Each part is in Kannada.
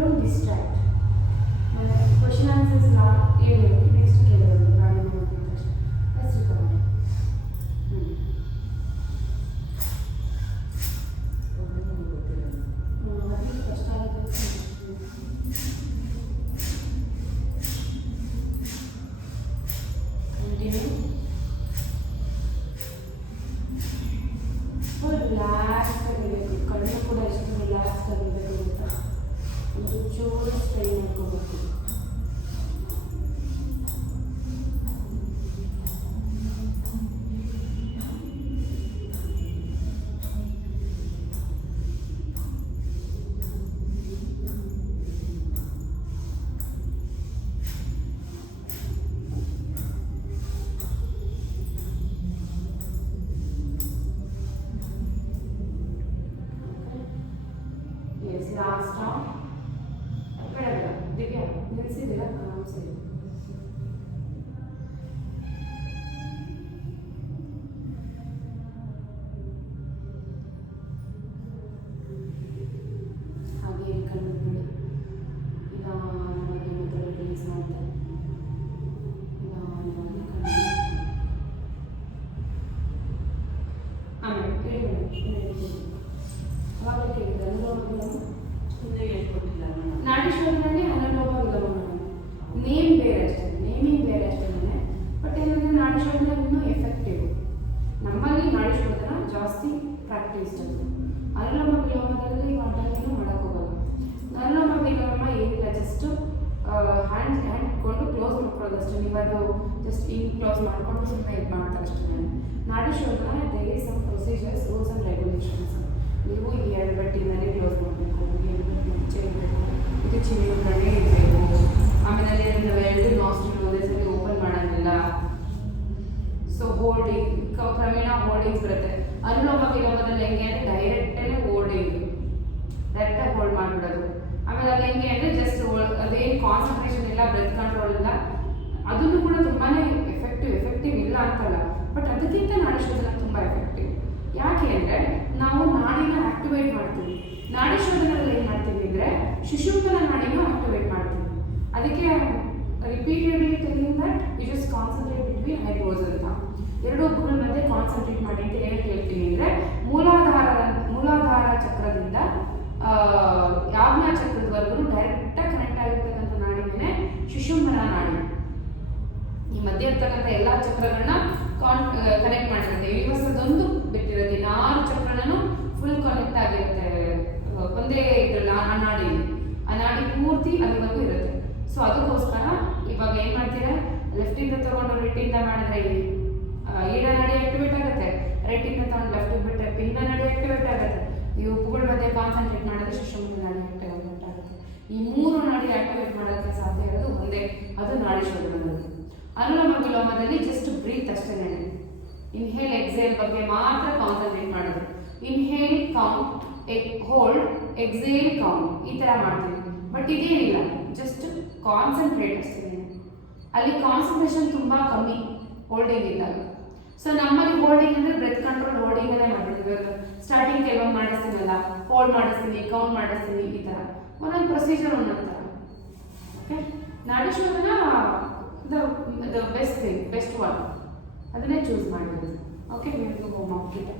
Don't distract. ಕ್ವಶನ್ ಆನ್ಸರ್ಸ್ ಏನು ನೆಕ್ಸ್ಟ್ ಕೇಳೋದು ನಾಳೆ ನೋಡಿದ ತಕ್ಷಣ ಫಸ್ಟ್ ರಿಕವರಿ. ಅದು ಕಷ್ಟ ಆಗುತ್ತೆ. ಕಂಟಿನ್ಯೂ. ರಿಲ್ಯಾಕ್ಸ್ ಆಗಿರಬೇಕು. ಕಣ್ಣು ಕೂಡ ಎಷ್ಟು ರಿಲ್ಯಾಕ್ಸ್ ಆಗಿರಬೇಕು ಅಂತ ಒಂದು ಚೂರು ಸ್ಟ್ರೈನ್ ಮಾಡ್ಕೋಬೇಕು. ಲಾಸ್ಟ್ ಬೇಡ ದಿವ್ಯಾ ನಿಲ್ಸಿದಿಲ್ಲ ಸರಿ. ಹಾಗೆ ಕಣ್ಣು ಬಿಡಿ. ನಿಧಾನವಾಗಿ ಮೊದಲು ರಿಲೀಸ್ ಮಾಡ್ತಾರೆ. ನಿಧಾನವಾಗಿ ಕಣ್ಣು ಆಮೇಲೆ ಕೇಳಿ ಅವಾಗ ಕೇಳಿದ್ರೆ ಅನುಭವ ಹೇಳ್ಕೊಟ್ಟಿಲ್ಲ. ನಾಡೀಶ್ವರನಲ್ಲಿ ಅನುಭವ ವಿಲವನ ನೇಮ್ ಬೇರೆ ಅಷ್ಟೇ, ನೇಮಿಂಗ್ ಬೇರೆ ಅಷ್ಟೇ. ಬಟ್ ಏನಂದರೆ ನಾಡೀಶ್ವರನ ಇನ್ನೂ ಎಫೆಕ್ಟಿವ್. ನಮ್ಮಲ್ಲಿ ನಾಡೀಶ್ವರನ ಜಾಸ್ತಿ ಪ್ರಾಕ್ಟೀಸ್ ಅದು. ಅನುಲೋಮ ವಿಲೋಮದಲ್ಲಿ ಮಾತಾಡೋದು ಮಾಡೋಕ್ಕೋಗಲ್ಲ. ಅನುಲೋಮ ವಿಲೋಮ ಏನಿಲ್ಲ, ಜಸ್ಟ್ ಹ್ಯಾಂಡ್ ಇಟ್ಕೊಂಡು ಕ್ಲೋಸ್ ಮಾಡ್ಕೊಳ್ಳೋದು ಅಷ್ಟೇ. ನೀವು ಅದು ಜಸ್ಟ್ ಹಿಂಗೆ ಕ್ಲೋಸ್ ಮಾಡಿಕೊಂಡು ಸುಮ್ಮನೆ ಇದು ಮಾಡ್ತಾರೆ ಅಷ್ಟೇ. ನಾಡೀಶ್ವರನ there is some procedures, rules and regulations. ನೀವು ಈ ಎರಡು ಬಟ್ಟಿನಲ್ಲಿ ಕ್ಲೋಸ್ ಮಾಡಬೇಕು, ಎರಡು ಬಟ್ಟಿ ಮುಂಚೆ ಇರಬೇಕು, ಇದು ಚಿನ್ನ ಕಡೆ ಇರಬೇಕು. ಆಮೇಲೆ ಎರಡು ನಾಸ್ಟ್ರಿಲ್ ಒಂದೇ ಸರಿ ಓಪನ್ ಮಾಡೋಂಗಿಲ್ಲ. ಸೊ ಹೋಲ್ಡಿಂಗ್ ಕ್ರಮೇಣ ಹೋಲ್ಡಿಂಗ್ಸ್ ಬರುತ್ತೆ. ಅನುಲೋಮ ವಿಲೋಮದಲ್ಲಿ ಹೆಂಗೆ ಅಂದರೆ ಡೈರೆಕ್ಟಲ್ಲೇ ಹೋಲ್ಡಿಂಗ್, ಡೈರೆಕ್ಟಾಗಿ ಹೋಲ್ಡ್ ಮಾಡಿಬಿಡೋದು. ಆಮೇಲೆ ಅದು ಹೆಂಗೆ ಅಂದರೆ ಜಸ್ಟ್ ಅದೇನು ಕಾನ್ಸಂಟ್ರೇಷನ್ ಇಲ್ಲ, ಬ್ರೆತ್ ಕಂಟ್ರೋಲ್ ಇಲ್ಲ. ಅದನ್ನು ಕೂಡ ತುಂಬಾ ಎಫೆಕ್ಟಿವ್ ಇಲ್ಲ ಅಂತಲ್ಲ, ಬಟ್ ಅದಕ್ಕಿಂತ ನಾಡೀಶ್ವರನ ತುಂಬ ಎಫೆಕ್ಟಿವ್. ಯಾಕೆ ಅಂದರೆ ನಾವು ನಾಡಿನ ಆಕ್ಟಿವೇಟ್ ಮಾಡ್ತೀವಿ. ನಾಡೀಶ್ವರನಲ್ಲಿ ಏನು ಮಾಡ್ತೀವಿ ಅಂದರೆ ಸುಷುಮ್ನ ನಾಡಿನೂ ಆಕ್ಟಿವೇಟ್ ಮಾಡ್ತೀವಿ. ಅದಕ್ಕೆ repeatedly telling that you just concentrate between eyebrows ಅಂತ. ಎರಡು ಒಬ್ಬರ ಮಧ್ಯೆ ಕಾನ್ಸಂಟ್ರೇಟ್ ಮಾಡಿ ಅಂತ ಏನಕ್ಕೆ ಹೇಳ್ತೀನಿ ಅಂದರೆ ಮೂಲಾಧಾರ ಚಕ್ರದಿಂದ ಯಾಜ್ಞಾ ಚಕ್ರದವರೆಗೂ ಡೈರೆಕ್ಟಾಗಿ ಕನೆಕ್ಟ್ ಆಗಿರ್ತಕ್ಕಂಥ ನಾಡಿನೇ ಸುಷುಮ್ನ ನಾಡಿ. ಈ ಮಧ್ಯೆ ಇರ್ತಕ್ಕಂಥ ಎಲ್ಲ ಚಕ್ರಗಳನ್ನ ಕನೆಕ್ಟ್ ಮಾಡಿರುತ್ತೆ. ಯೂನಿವರ್ಸದೊಂದು ಬಿಟ್ಟಿರುತ್ತೆ, 4 ಚಕ್ರನೂ ಫುಲ್ ಕನೆಕ್ಟ್ ಆಗಿರುತ್ತೆ ಒಂದೇ ಇದ್ರಲ್ಲ. ಆ ನಾಡಿ ಪೂರ್ತಿ ಅಲ್ಲಿವರೆಗೂ ಇರುತ್ತೆ. ಸೊ ಅದಕ್ಕೋಸ್ಕರ ಇವಾಗ ಏನು ಮಾಡ್ತೀರಾ, ಲೆಫ್ಟಿಂದ ತೊಗೊಂಡು ರೈಟಿಂದ ಮಾಡಿದ್ರೆ ಈಡ ನಾಡಿ ಆಕ್ಟಿವೇಟ್ ಆಗುತ್ತೆ, ರೈಟಿಂದ ತೊಗೊಂಡು ಲೆಫ್ಟಿಗೆ ಬಿಟ್ಟರೆ ಪಿನ್ನ ನಾಡಿ ಆಕ್ಟಿವೇಟ್ ಆಗುತ್ತೆ. ನೀವು ಉಪ್ಪುಗಳ ಮಧ್ಯೆ ಕಾನ್ಸಂಟ್ರೇಟ್ ಮಾಡಿದ್ರೆ ಸುಷುಮ್ನ ನಾಡಿ ಆಕ್ಟಿವೇಟ್ ಆಗುತ್ತೆ. ಈ 3 ನಾಡಿ ಆಕ್ಟಿವೇಟ್ ಮಾಡೋಕ್ಕೆ ಸಾಧ್ಯ ಇರೋದು ಒಂದೇ, ಅದು ನಾಡೀಶ್ವರನಲ್ಲಿ. ಅನುಲೋಮ ವಿಲೋಮದಲ್ಲಿ ಜಸ್ಟ್ ಬ್ರೀತ್ ಅಷ್ಟೇ. ಇನ್ಹೇಲ್ ಎಕ್ಸೇಲ್ ಬಗ್ಗೆ ಮಾತ್ರ ಕಾನ್ಸಂಟ್ರೇಟ್ ಮಾಡೋದು. Inhale count, hold, exhale count, ಈ ಥರ ಮಾಡ್ತೀವಿ. ಬಟ್ ಇದೇನಿಲ್ಲ, ಜಸ್ಟ್ ಕಾನ್ಸಂಟ್ರೇಟ್ ಅಷ್ಟೇ. ಅಲ್ಲಿ ಕಾನ್ಸಂಟ್ರೇಷನ್ ತುಂಬ ಕಮ್ಮಿ ಹೋಲ್ಡಿಂಗ್ ಇದ್ದಾಗ. ಸೊ ನಮ್ಮಲ್ಲಿ ಹೋಲ್ಡಿಂಗ್ ಅಂದರೆ ಬ್ರೆತ್ ಕಂಟ್ರೋಲ್ ಹೋಲ್ಡಿಂಗಲ್ಲೇ ಮಾಡ್ಬಿಡ್ತೀವಿ. ಸ್ಟಾರ್ಟಿಂಗ್ ಕೆಲವೊಂದು ಮಾಡಿಸ್ತೀನಲ್ಲ, ಹೋಲ್ಡ್ ಮಾಡಿಸ್ತೀನಿ, ಕೌಂಟ್ ಮಾಡಿಸ್ತೀನಿ, ಈ ಥರ ಒಂದೊಂದು ಪ್ರೊಸೀಜರ್ ಒಂದೊಂದು ಥರ. ಓಕೆ, ನಾಡೀಶ್ವರನ the best thing, best one, ಅದನ್ನೇ ಚೂಸ್ ಮಾಡಿರೋದು. ಓಕೆ, ನೀವು ಹೋಮ್ ಆಗ್ತಿದೆ.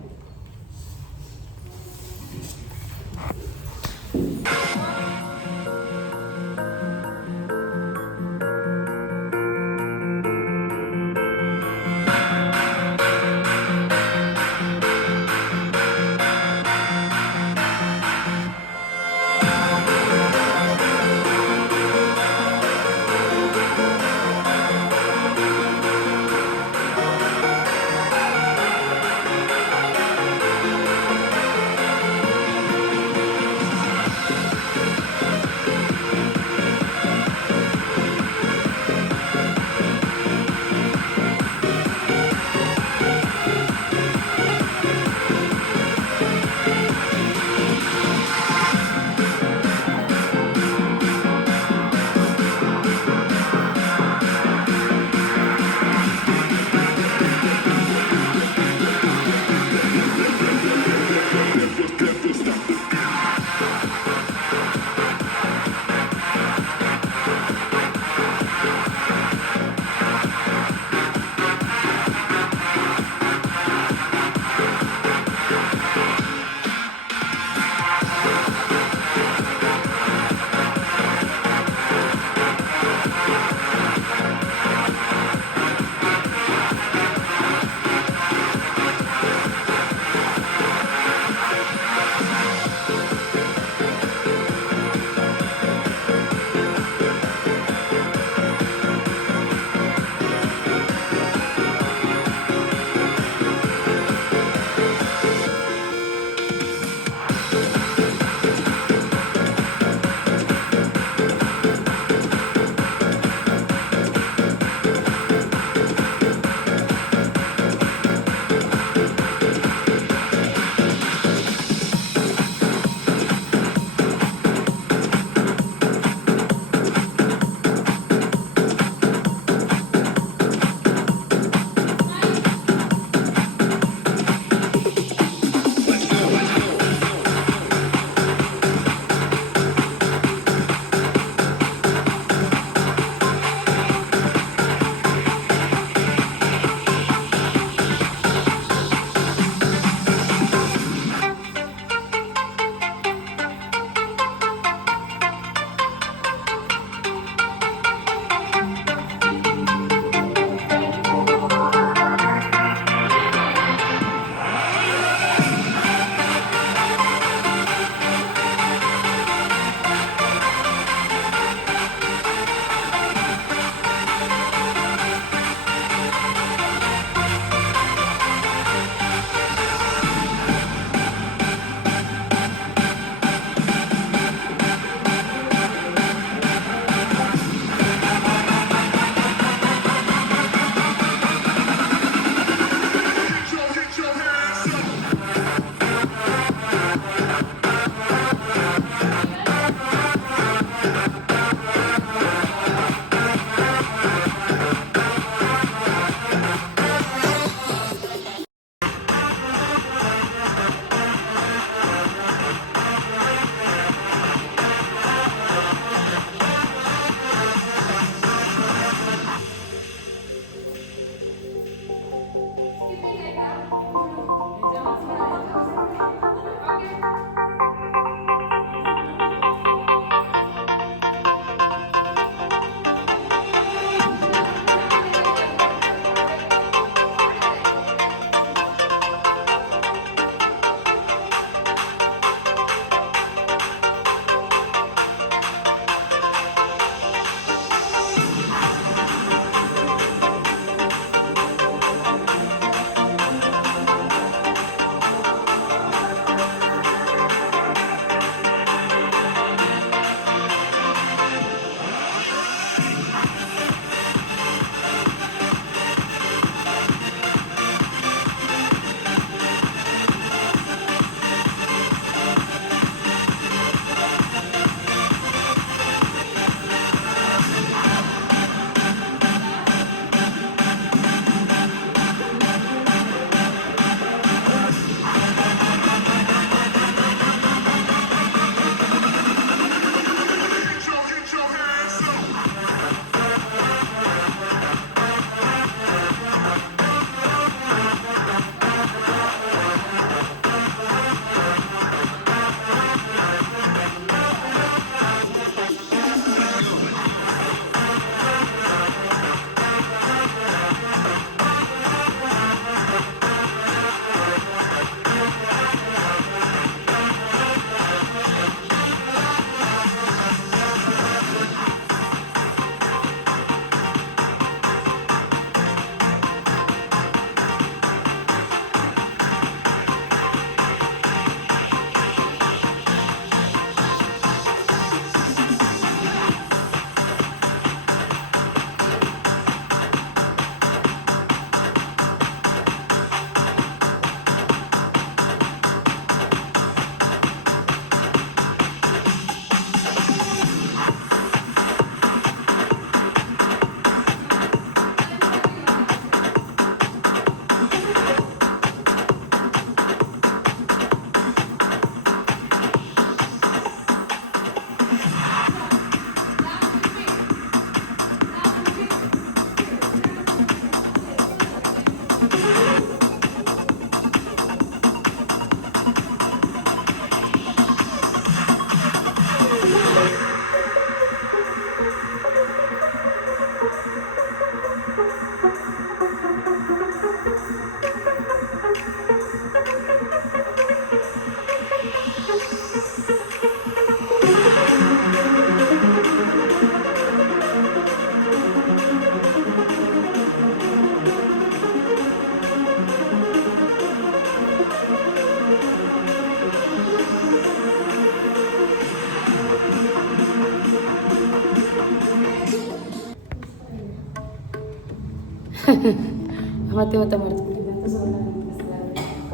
ಮತ್ತೆ ಮಾಡ್ತಿದ್ದೀನಿ ಅಂತ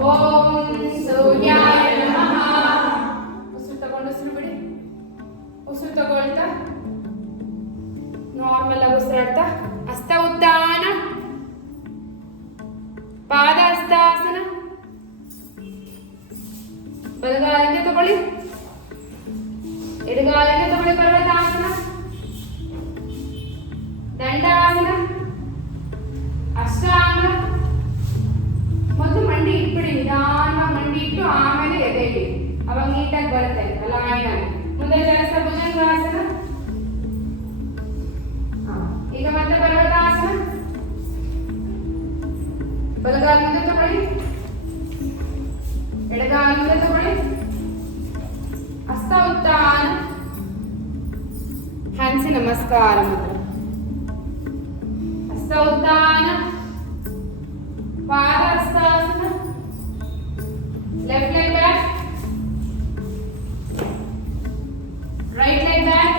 ಓಂ ಸೂರ್ಯಾಯ ನಮಃ. ಉಸಿರು ತಗೊಂಡು ಉಸಿರು ಬಿಡಿ. ಉಸಿರು ತಗೊಳ್ತಾ ನಾರ್ಮಲ್ ಆಗಿ ಉಸಿರಾಡ್ತಾ ಹಸ್ತ ಉತ್ಥಾನ, ಪಾದ ಹಸ್ತಾಸನ, ಬಲಗಾಲಿಂದ ತಗೊಳ್ಳಿ, ಎಡಗಾಲಿಂದ ತಗೊಳ್ಳಿ ಪರ್ವತಾಸನ, ದಂಡಾಸನ, ಅಷ್ಟಾಂಗ. ಮೊದಲು ಮಂಡಿ ಇಟ್ಬಿಡಿ, ನಿಧಾನವಾಗಿ ಮಂಡಿ ಇಟ್ಟು ಆಮೇಲೆ ಎದೆ ಇಡಿ, ಅವಾಗ ನೀಟಾಗಿ ಬರುತ್ತೆ ಲೈನ್ ಆಗಿ. ಮುಂದೆ ಜಾಸ್ತಿ ಭುಜಂಗಾಸನ. ಈಗ ಮತ್ತೆ ಪರ್ವತಾಸನ, ಬಲಗಾಲಿಂದ ತಗೊಳ್ಳಿ, ಎಡಗಾಲಿಂದ ತಗೊಳ್ಳಿ, ಹಸ್ತ ಉತ್ಥಾನ, ಹಂಸಿ ನಮಸ್ಕಾರ ಮಾತ್ರ. ಹಸ್ತ ಉತ್ಥಾನ, ಪಾದ Hastasana, left leg back, right leg back.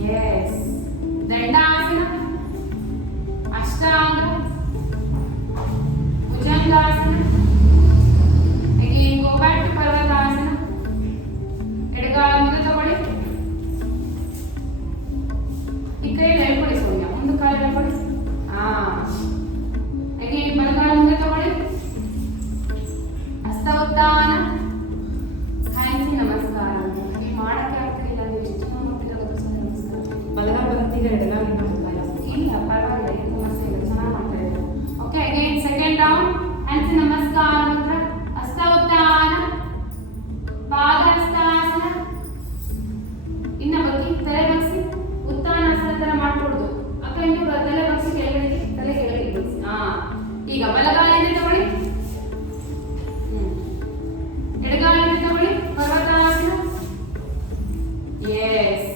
Yes. Dandasana, ಅಷ್ಟಾಂಗ, bhujangasana. Again go back to ಪರ್ವತಾಸನ. ಎಡಗಾಲಿಂದ ತಗೊಳ್ಳಿ, ಈ ಕೈಯಲ್ಲಿ ಹೇಳ್ಕೊಡಿ ಸೌಮ್ಯ, ಒಂದು ಕಾಲು ಹೇಳ್ಕೊಡಿ. Again ಬಲಗಾಲಿಂದ ತಗೊಳ್ಳಿ, ಹಸ್ತ ಉತ್ಥಾನ, ಹ್ಯಾಂಡ್ಸಿ ನಮಸ್ಕಾರ. ನೀವು ಮಾಡಕ್ಕೆ ಆಗ್ತಿಲ್ಲ, ನೀವು ಎಷ್ಟು ಜನ ಮಾಡ್ತಿರೋದು ನಮಸ್ಕಾರ. ಬಲಗಾಲ ಬರ್ತೀಗ ಎಡಗಾಲಿಂದ ಇಲ್ಲ ಪರವಾಗಿಲ್ಲ, ಇದು ಸಮಸ್ಯೆ ಇಲ್ಲ, ಚೆನ್ನಾಗಿ ಮಾಡ್ತಾ ಇದ್ದಾರೆ. ಓಕೆ, ಅಗೇನ್ ಸೆಕೆಂಡ್ ಡೌನ್, ಹ್ಯಾಂಡ್ಸಿ ನಮಸ್ಕಾರ ಮಾತ್ರ. ಹಸ್ತ ಉತ್ಥಾನ, ಪಾದ ಹಸ್ತಾಸನ. ಇನ್ನ ಬಗ್ಗೆ ತಲೆ ಬಗ್ಸಿ ಉತ್ಥಾನಾಸನ ತರ ಮಾಡ್ಕೊಡುದು. ಅಕ್ಕ ಇನ್ನು ತಲೆ ಬಗ್ಸಿ ಕೆಳಗಡೆ, ತಲೆ ಕೆಳಗಡೆ ಬಗ್ಸಿ. ಈಗ ಬಲಗಾಲಿಂದ ತಗೊಳ್ಳಿ, ಎಡಗಾಲಿಂದ ತಗೊಳ್ಳಿ ಪರ್ವತಾಸನ. ಎಸ್.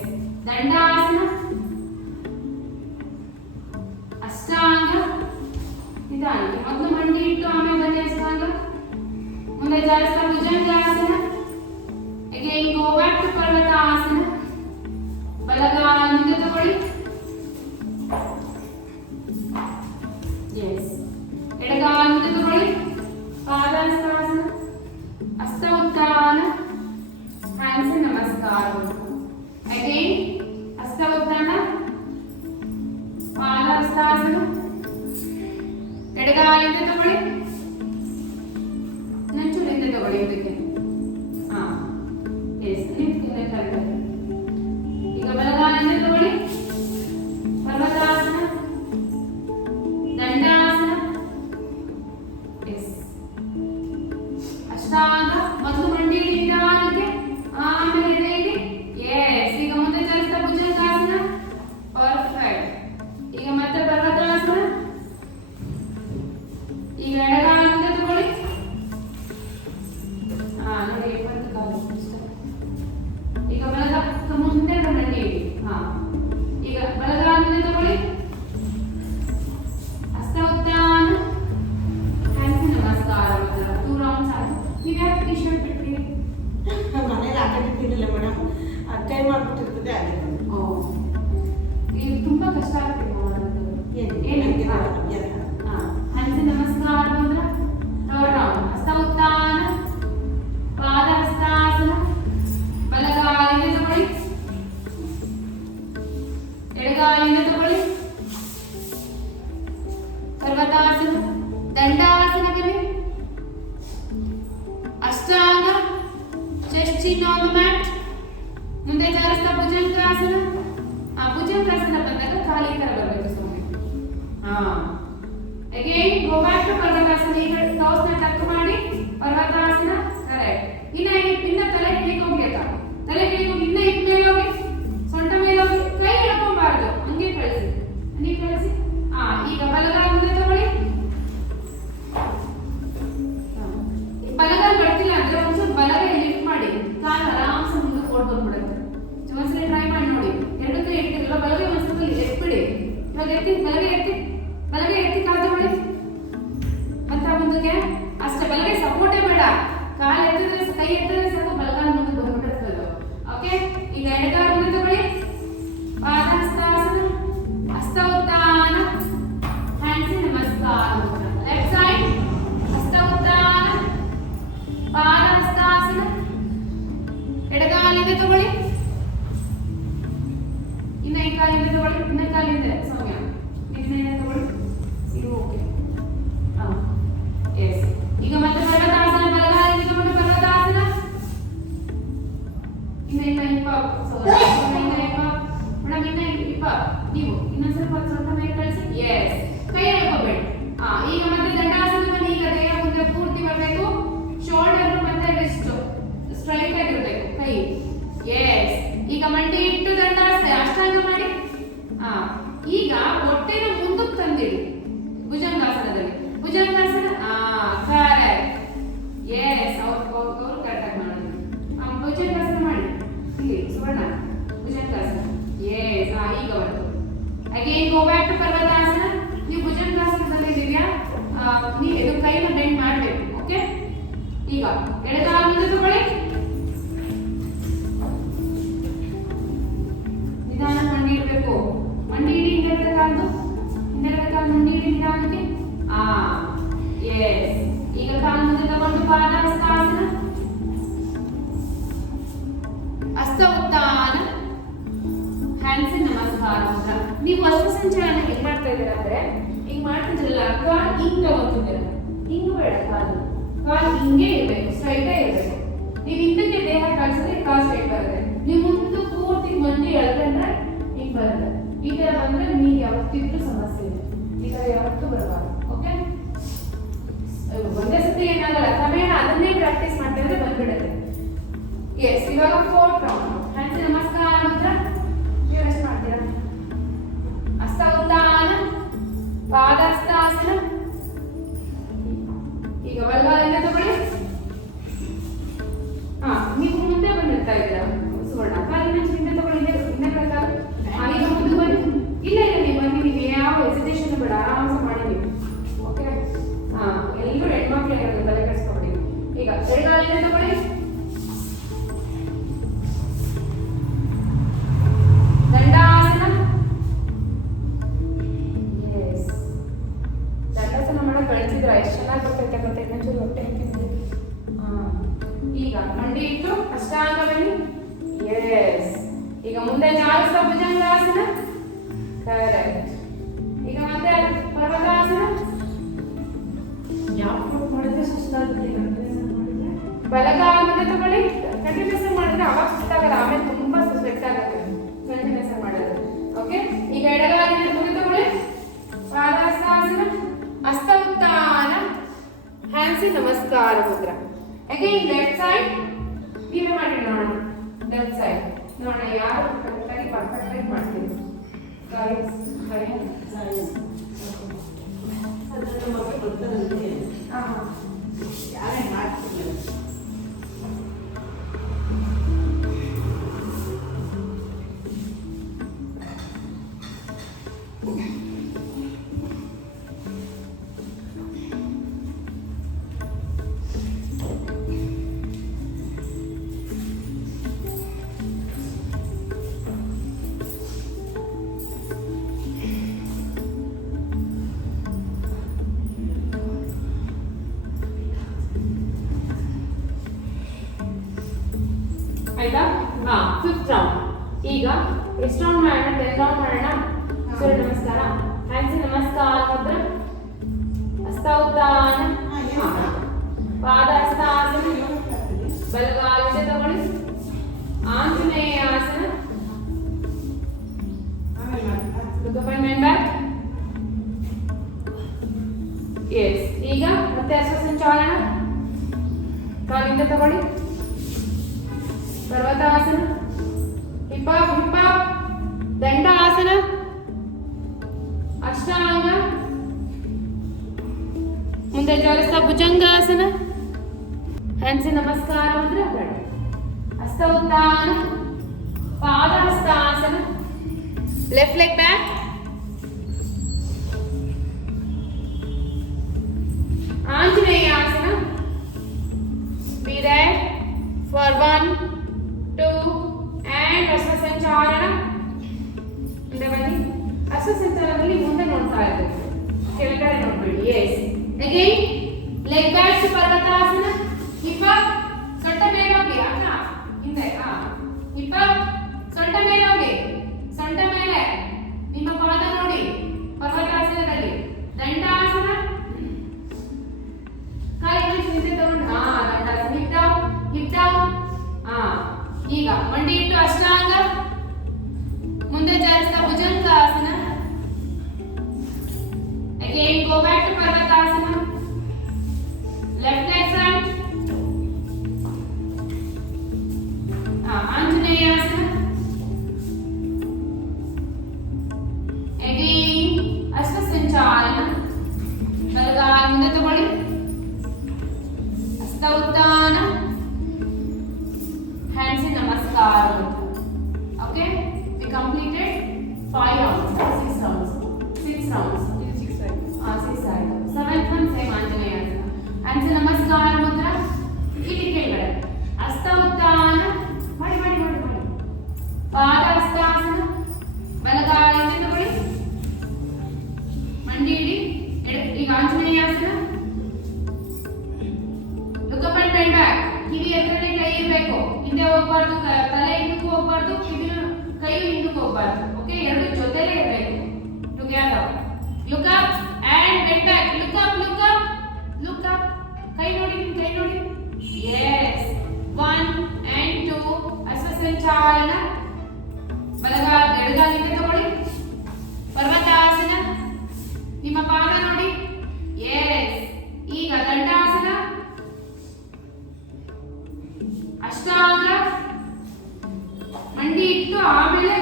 ದಂಡಾಸನ, ಅಷ್ಟಾಂಗ. ನಿಧಾನಕ್ಕೆ ಮೊದಲು ಮಂಡಿ ಇಟ್ಟು ಆಮೇಲೆ ಬನ್ನಿ ಅಷ್ಟಾಂಗ. ಮುಂದೆ ಜಾಸ್ತಿ ಭುಜಂಗಾಸನ. ಅಗೇನ್ ಗೋ ಬ್ಯಾಕ್ ಟು ಪರ್ವತಾಸನ. ಬಲಗಾಲಿಂದ ತಗೊಳ್ಳಿ, ಎಸ್. ಎಡಗಾಲಿಂದ ತಗೊಳ್ಳಿ, ಪಾದ ಹಸ್ತಾಸನ, ಹಸ್ತ ಉತ್ಥಾನ, ಹ್ಯಾಂಡ್ಸಿ ನಮಸ್ಕಾರ. ಅಗೇನ್ ಹಸ್ತ ಉತ್ಥಾನ, ಪಾದ ಹಸ್ತಾಸನ, ಎಡಗಾಲಿಂದ ತಗೊಳ್ಳಿ, ನಂಚೂರಿಂದ ತಗೊಳ್ಳಿ ಇದಕ್ಕೆ. ಎಸ್, ನಿಂತ್ಕೊಂಡೆ ಕರೆಕ್ಟ್. ಈಗ ಬಲಗಾಲಿಂದ ತಗೊಳ್ಳಿ, ಪರ್ವತಾಸನ, ದಂಡಾಸನ. ಎಸ್. ಅಷ್ಟಾಂಗ. ಮೊದಲು ಮಂಡಿ ನಿಧಾನಕ್ಕೆ, ಆಮೇಲೆ ಎದೆ ಇಡಿ. ಎಸ್. ಈಗ ಮುಂದೆ ಚಲಿಸ್ತಾ ಭುಜಂಗಾಸನ. ಪರ್ಫೆಕ್ಟ್. ಈಗ ಮತ್ತೆ ಪರ್ವತಾಸನ. ಈಗ ಎಡಗಾಲಿಂದ ತಗೊಳ್ಳಿ. ನೋಡಿ ಒಂದು ಕಾಲು. ಈಗ ಬಲಗ ಮುಂದೆ ಮಂಡಿ ಇಡಿ. ಈಗ ಬಲಗಾಲಿಂದ ತಗೊಳ್ಳಿ, ಹಸ್ತ ಉತ್ಥಾನ, ಹ್ಯಾಂಡ್ಸಿ ನಮಸ್ಕಾರ. 2 ರೌಂಡ್ಸ್ ಆಯ್ತು. ನೀವು ಯಾಕೆ ಟಿ ಶರ್ಟ್ ಬಿಟ್ರಿ? ಮನೇಲಿ ಹಾಕಿರ್ತಿರ್ಲಿಲ್ಲ ಮೇಡಮ್, ಕೈ ಮಾಡ್ಬಿಟ್ಟಿರ್ತದೆ ಅದೇ. ಇದು ತುಂಬಾ ಕಷ್ಟ ಆಗ್ತದೆ ಮಾಡೋದು. ಹಂಸಿ ನಮಸ್ಕಾರ ಅಂದ್ರೆ 3rd ರೌಂಡ್. ಹಸ್ತ ಉತ್ಥಾನ, ಪಾದ ಹಸ್ತಾಸನ, ಬಲಗಾಲಿಂದ ತಗೊಳ್ಳಿ, ಎಡಗಾಲಿಂದ ತಗೊಳ್ಳಿ, ಪರ್ವತಾಸನ, ದಂಡಾಸನ ಬನ್ನಿ, ಅಷ್ಟಾಂಗ, chest chin on the mat. ಮುಂದೆ ಜಾರಿಸ್ತಾ ಭುಜಂಗಾಸನ. ಭುಜಂಗಾಸನ ಬಂದಾಗ ಖಾಲಿ ತರ ಬರಬೇಕು ಸ್ವಾಮಿ. ಅಗೇನ್ ಗೋ ಬ್ಯಾಕ್ ಟು ಪರ್ವತಾಸನ. ಈಗ ಕೌಸ್ನ ಟಕ್ ಮಾಡಿ ಪರ್ವತಾಸನ. ಕರೆಕ್ಟ್. ಇನ್ನ ತಲೆ ಕೆಳಗೆ ಹೋಗ್ಬೇಕಾ? ತಲೆ ಕೆಳಗೆ ಹೋಗಿ ಇನ್ನ ಹಿಪ್ ಮೇಲೆ ಹೋಗಿ, ಸೊಂಟ ಮೇಲೆ ಹೋಗಿ, ಕೈ ಎಳ್ಕೊಂಬಾರ್ದು, ಹಂಗೆ ಕಳಿಸಿ. ನೀವು ಕಳಿಸಿ. ಈಗ ಬಲಗಾಲ ಮುಂದೆ ತಗೊಳ್ಳಿ. ಬಲಗಾಲ ಬರ್ತಿಲ್ಲ ಅಂದ್ರೆ ಒಂದ್ಸಲ ಬಲಗೈ ಲಿಫ್ಟ್ ಮಾಡಿ, ಕಾಲು ಆರಾಮ್ಸೆ ಮುಂದೆ ಓಡ್ ಬಂದ್ಬಿಡುತ್ತೆ. ಒಂದ್ಸಲ ಟ್ರೈ ಮಾಡಿ ನೋಡಿ. 2 ಕೈ ಎತ್ತಿರಲ್ಲ, ಬಲಗೈ ಒಂದ್ಸಲ ಎತ್ಬಿಡಿ. ಇವಾಗ ಎತ್ತಿ, ಬಲಗೈ ಎತ್ತಿ, ಬಲಗೈ ಎತ್ತಿ ಕಾಲು ತಗೊಳ್ಳಿ. ಮತ್ತೆ ಮುಂದಕ್ಕೆ ಅಷ್ಟೇ. ಬಲಗೈ ಸಪೋರ್ಟೇ ಬೇಡ, ಕಾಲು ಎತ್ತಿದ್ರೆ, ಕೈ ಎತ್ತಿದ್ರೆ ಸಾಕು, ಬಲಗಾಲ ಮುಂದೆ ಬಂದ್ಬಿಡುತ್ತೆ. ಓಕೆ. ಈಗ ಎಡಗಾಲ ಮುಂದೆ ತಗೊಳ್ಳಿ, ಪಾದ ಹಸ್ತಾಸನ, ಹಸ್ತ ಉತ್ಥಾನ, ಕಾಲಿಂದ ತಗೊಳ್ಳಿ, ಇನ್ನ ಈ ಕಾಲಿಂದ ತಗೊಳ್ಳಿ, ಇನ್ನ ಕಾಲಿಂದ ಸೌಮ್ಯ ನಿನ್ನೆ ತಗೊಳ್ಳಿ. ಇದು ಓಕೆ. ಎಸ್. ಈಗ ಮತ್ತೆ ಪರ್ವತಾಸನ, ಬಲಗಾಲಿಂದ ತಗೊಂಡು ಪರ್ವತಾಸನ. ಇನ್ನ ಹಿಪ್ ಇನ್ನ ಹಿಪ್ ಮೇಡಮ್, ಇನ್ನ ಹಿಪ್ ನೀವು ಇನ್ನೊಂದು ಸ್ವಲ್ಪ ಮೇಲೆ ಕಳಿಸಿ. ಎಸ್. ಕೈ ಎಳ್ಕೋಬೇಡಿ. ಈಗ ಮತ್ತೆ ದಂಡಾಸನ ಬನ್ನಿ. ಈಗ ದೇಹ ಮುಂದೆ ಪೂರ್ತಿ ಬರಬೇಕು. ಶೋಲ್ಡರ್ ಮತ್ತೆ ರಿಸ್ಟ್ ಸ್ಟ್ರೈಟ್ ಆಗಿರಬೇಕು ಕೈ. ಎಸ್. ಈಗ ಮಂಡಿ ಇಟ್ಟು ದಂಡಾಸನ ಅಷ್ಟಾಂಗ ಮಾಡಿ. ಈಗ ಹೊಟ್ಟೆನ ಮುಂದಕ್ಕೆ ತಂದಿಡಿ ಭುಜಂಗಾಸನದಲ್ಲಿ. ಭುಜಂಗಾಸನ ಕರೆಕ್ಟ್. ಎಸ್. ಅವ್ರು ಕರೆಕ್ಟ್ ಆಗಿ ಮಾಡಿ. ಭುಜಂಗಾಸನ ಮಾಡಿ ಇಲ್ಲಿ ಸುವರ್ಣ. ಭುಜಂಗಾಸನ. ಎಸ್. ಈಗ ಬಂತು. Again go back to ಪರ್ವತಾಸನ. ನೀವು ಭುಜಂಗಾಸನದಲ್ಲಿ ಇದೆಯಾ, ನೀವು ಇದು ಕೈನ ಬೆಂಡ್ ಮಾಡಬೇಕು. ಓಕೆ. ಈಗ ಎಡಗಾಲ ಮುಂದೆ ತಗೊಳ್ಳಿ. ನಿಧಾನ ಮಂಡಿ ಇಡಬೇಕು. ಮಂಡಿ ಇಡಿ. ಹಿಂದೆರಡ ಕಾಲು ಮಂಡಿ ಇಡಿ ನಿಧಾನಕ್ಕೆ. ಎಸ್. ಈಗ ಕಾಲು ಮುಂದೆ ತಗೊಂಡು ಪಾದಹಸ್ತಾಸನ. ಹಸ್ತ ಉತ್ತಾನ, ಹ್ಯಾಂಡ್ಸ್ ಇನ್ ನಮಸ್ಕಾರ ಮುದ್ರ. ನೀವು ಹಸ್ತ ಸಂಚಾಲನ ಹೇಗೆ ಮಾಡ್ತಾ ಇದ್ದೀರಾ ಅಂದ್ರೆ ಹಿಂಗ್ ಮಾಡ್ತಿದ್ರಲ್ಲ, ಕಾಲ್ ಹಿಂಗ್ ತಗೊಂತಿದ್ದೀರ. ಹಿಂಗ್ ಬೇಡ, ಕಾಲು ಹಿಂಗೆ ಇರಬೇಕು, ಸ್ಟ್ರೈಟ್ ಇರಬೇಕು. ನೀವು ಹಿಂದಕ್ಕೆ ದೇಹ ಕಳಿಸಿದ್ರೆ ಕಾಲ್ ಸ್ಟ್ರೈಟ್ ಬರುತ್ತೆ. ನೀವು ಮುಂದೆ ಪೂರ್ತಿ ಮಂಡಿ ಎಳ್ಕೊಂಡ್ರೆ ಹಿಂಗ್ ಬರುತ್ತೆ. ಈ ತರ ಬಂದ್ರೆ ನೀವು ಯಾವತ್ತಿದ್ರೂ ಸಮಸ್ಯೆ ಇದೆ. ಈ ತರ ಯಾವತ್ತೂ ಬರಬಾರ್ದು. ಓಕೆ. ಒಂದೇ ಸತಿ ಏನಾಗಲ್ಲ, ಕ್ರಮೇಣ ಅದನ್ನೇ ಪ್ರಾಕ್ಟೀಸ್ ಮಾಡ್ತಿದ್ರೆ ಬಂದ್ಬಿಡುತ್ತೆ. ಎಸ್. ಇವಾಗ 4th ರೌಂಡ್. ಹ್ಯಾಂಡ್ಸ್ ನಮಸ್ಕಾರ ಮುದ್ರ. ನೀವು ಎಷ್ಟು ಮಾಡ್ತೀರಾ? ಹಸ್ತ ಉತ್ತಾನ, ಪಾದಹಸ್ತಾಸನ. ಈಗ ಬಲಗಾಲಿಂದ ತಗೊಳ್ಳಿ. ನೀವು ಮುಂದೆ ಬಂದಿರ್ತಾ ಇದ್ದೀರಾ ಸುವರ್ಣ. ಕಾಲಿನ ಹಿಂದೆ ತಗೊಳ್ಳಿ. ಹಿಂದೆ ಕಾಲು. ಈಗ ಮುಂದೆ ಬನ್ನಿ. ಇಲ್ಲ ನೀವು ಬನ್ನಿ. ನೀವು ಯಾವ ಹೆಸಿಟೇಷನ್ ಬೇಡ, ಆರಾಮ್ಸೆ ಮಾಡಿ ನೀವು. ಓಕೆ. ಎಲ್ಲರೂ ಹೆಣ್ಮಕ್ಳು ತಲೆ ಕೆಡಿಸ್ಕೊಬೇಡಿ. ಈಗ ಎಡಗಾಲಿಂದ ತಗೊಳ್ಳಿ. ದಂಡಾಸನ. ಎಸ್. ದಂಡಾಸನ ಮಾಡಕ್ ಕಳಿಸಿದ್ರ ಎಷ್ಟು ಚೆನ್ನಾಗಿ ಬರ್ತೈತೆ ಗೊತ್ತಾ? ಇನ್ನೊಂಚೂರು ಹೊಟ್ಟೆ ಹಾಕಿದ್ರಿ. ಈಗ ಮಂಡಿ ಇಟ್ಟು ಅಷ್ಟಾಂಗ ಬನ್ನಿ. ಎಸ್. ಈಗ ಮುಂದೆ ಚಾಲಿಸ ಭುಜಂಗಾಸನ. ಕರೆಕ್ಟ್. ಈಗ ಮತ್ತೆ ಪರ್ವತಾಸನ. ಯಾವ ಮಾಡಿದ್ರೆ ಸುಸ್ತಾಗುತ್ತೆ. ಬಲಗಾಲ ಮುಂದೆ ತಗೊಳ್ಳಿ. ಕಂಟಿನ್ಯೂಸ್ ಮಾಡಿದ್ರೆ ಅವಾಗ ಸುಸ್ತಾಗಲ್ಲ, ಆಮೇಲೆ ತುಂಬಾ ಸ್ವೆಟ್ ಆಗುತ್ತೆ ಕಂಟಿನ್ಯೂಸ್ ಮಾಡೋದು. ಓಕೆ. ಈಗ ಎಡಗಾಲಿನ ಮುಂದೆ ತಗೊಳ್ಳಿ. ಪಾದಹಸ್ತಾಸನ, ಹಸ್ತ ಉತ್ತಾನ, ಹ್ಯಾಂಡ್ಸ್ ಇನ್ ನಮಸ್ಕಾರ ಮುದ್ರ. Again left side. ನೀವೇ ಮಾಡಿ ನೋಡೋಣ. ಲೆಫ್ಟ್ ಸೈಡ್ ನೋಡೋಣ ಯಾರು ಕರೆಕ್ಟಾಗಿ ಪರ್ಫೆಕ್ಟಾಗಿ ಮಾಡ್ತೀವಿ. ಯಾರೇ ಮಾಡ್ತಿಲ್ಲ. ಆಯ್ತಾ? 5th round. ಈಗ ಎಷ್ಟು ರೌಂಡ್ ಮಾಡೋಣ? 10 ರೌಂಡ್ ಮಾಡೋಣ. ಸೂರ್ಯ ನಮಸ್ಕಾರ. ಹ್ಯಾಂಡ್ಸ್ ನಮಸ್ಕಾರ ಮುದ್ರ. ಹಸ್ತ ಉತ್ತಾನ, ಪಾದಹಸ್ತಾಸನ. ಬಲಗಾಲಿಂದ ತಗೊಳ್ಳಿ. ಆಂಜನೇಯಾಸನ. Men back. ಎಸ್. ಈಗ ಮತ್ತೆ ಹಸ್ತ ಸಂಚಾಲನ. ಕಾಲಿಂದ ತಗೊಳ್ಳಿ. ಪರ್ವತಾಸನ. Hip up. ದಂಡಾಸನ. ಅಷ್ಟಾಂಗ. ಮುಂದೆ ಜ್ವರಸ್ಥ ಭುಜಂಗಾಸನ. ಹ್ಯಾಂಡ್ಸ್ ನಮಸ್ಕಾರ ಮುದ್ರ. ಹಸ್ತ ಉತ್ತಾನ, ಪಾದಹಸ್ತಾಸನ. Left leg back. ಆಂಜನೇಯಾಸನ. Be there for 1, 2 and ಹಸ್ತ ಸಂಚಾಲನ. ಮುಂದೆ ಬನ್ನಿ. ಹಸ್ತ ಸಂಚಾಲನದಲ್ಲಿ ಮುಂದೆ ನೋಡ್ತಾ ಇರಬೇಕು, ಕೆಳಗಡೆ ನೋಡ್ಬೇಡಿ. Yes. Again leg back to ಪರ್ವತಾಸನ. Hip up. ಸೊಂಟ ಮೇಲೆ ಹೋಗಿ ಅಕ್ಕ ಹಿಂದೆ. ಮುಂದೆ ಹಿಪ್ ಅಪ್ ಸೊಂಟ ಮೇಲೆ ಹೋಗಿ ಸೊಂಟ ಮೇಲೆ ನಿಮ್ಮ ಪಾದ ನೋಡಿ ಪರ್ವತಾಸನದಲ್ಲಿ ದಂಡಾಸನ ಕಾಲಿನ ಹಿಂದೆ ತಗೊಂಡು ದಂಡಾಸನ ಹಿಪ್ ಡೌನ್ ಈಗ ಮಂಡಿ ಇಟ್ಟು ಅಷ್ಟಾಂಗ ಮುಂದೆ ಜಾರಿಸ್ತಾ bhujangasana again go back to parvatasana left leg front anjaneyasana again ashvasanchalana ಬಲಗಾಲ ಮುಂದೆ ತಗೊಳ್ಳಿ ಹಸ್ತ ಉತ್ಥಾನ hands in namaskar okay we completed 5 rounds 6 rounds 6 rounds 6 ಆಯ್ತು 7th one same ಆಂಜನೇಯಾಸನ hands in namaskar Mudra ಇಲ್ಲಿ ಕೆಳಗಡೆ ಹಸ್ತ ಉತ್ಥಾನ ಮಾಡಿ ಮಾಡಿ ಮಾಡಿ ಮಾಡಿ ಪಾದ ಹಸ್ತಾಸನ ಬಲಗಾಲ ಹಿಂದೆ ತಗೊಳ್ಳಿ ಮಂಡಿ ಇಡಿ ಈಗ ಆಂಜನೇಯಾಸನ look up and bend back ಕಿವಿ ಎತ್ತರಕ್ಕೆ ಕೈ ಇರಬೇಕು ಹಿಂದೆ ಹೋಗಬಾರ್ದು ತಲೆ ಹಿಂದಕ್ಕೆ ಹೋಗಬಾರ್ದು ಕಿವಿ ಕೈ ಹಿಂದಕ್ಕೆ ಹೋಗಬಾರ್ದು ಓಕೆ ಎರಡು ಜೊತೆಲೇ ಇರಬೇಕು together look up and bend back look up ಕೈ ನೋಡಿ yes 1 and 2 ಅಶ್ವಸಂಚಾಲನ ಬಲಗಾಲ ಎಡಗಾಲಿಗೆ ತಗೊಳ್ಳಿ ಪರ್ವತಾಸನ ನಿಮ್ಮ ಪಾದ ನೋಡಿ yes ಈಗ ದಂಡಾಸನ ಅಷ್ಟಾಂಗ ಮಂಡಿ ಇಟ್ಟು ಆಮೇಲೆ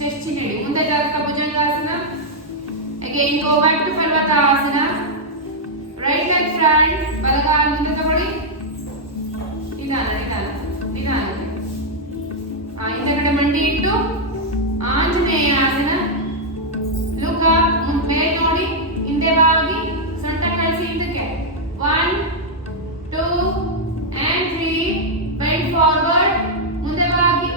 ಚೆಸ್ಟ್ ನೀಡಿ ಮುಂದೆ ಜಾರಿಸ್ತಾ bhujangasana again go back to parvatasana right leg front ಬಲಗಾಲ ಮುಂದೆ ತಗೊಳ್ಳಿ ನಿಧಾನ ಹಿಂದೆಗಡೆ ಮಂಡಿ ಇಟ್ಟು ಆಂಜನೇಯಾಸನ look up ಮೇಲೆ ನೋಡಿ ಹಿಂದೆ ಬಾಗಿ ಸೊಂಟ ಕಳಿಸಿ ಹಿಂದಕ್ಕೆ 1 2 and 3 bend forward ಮುಂದೆ ಬಾಗಿ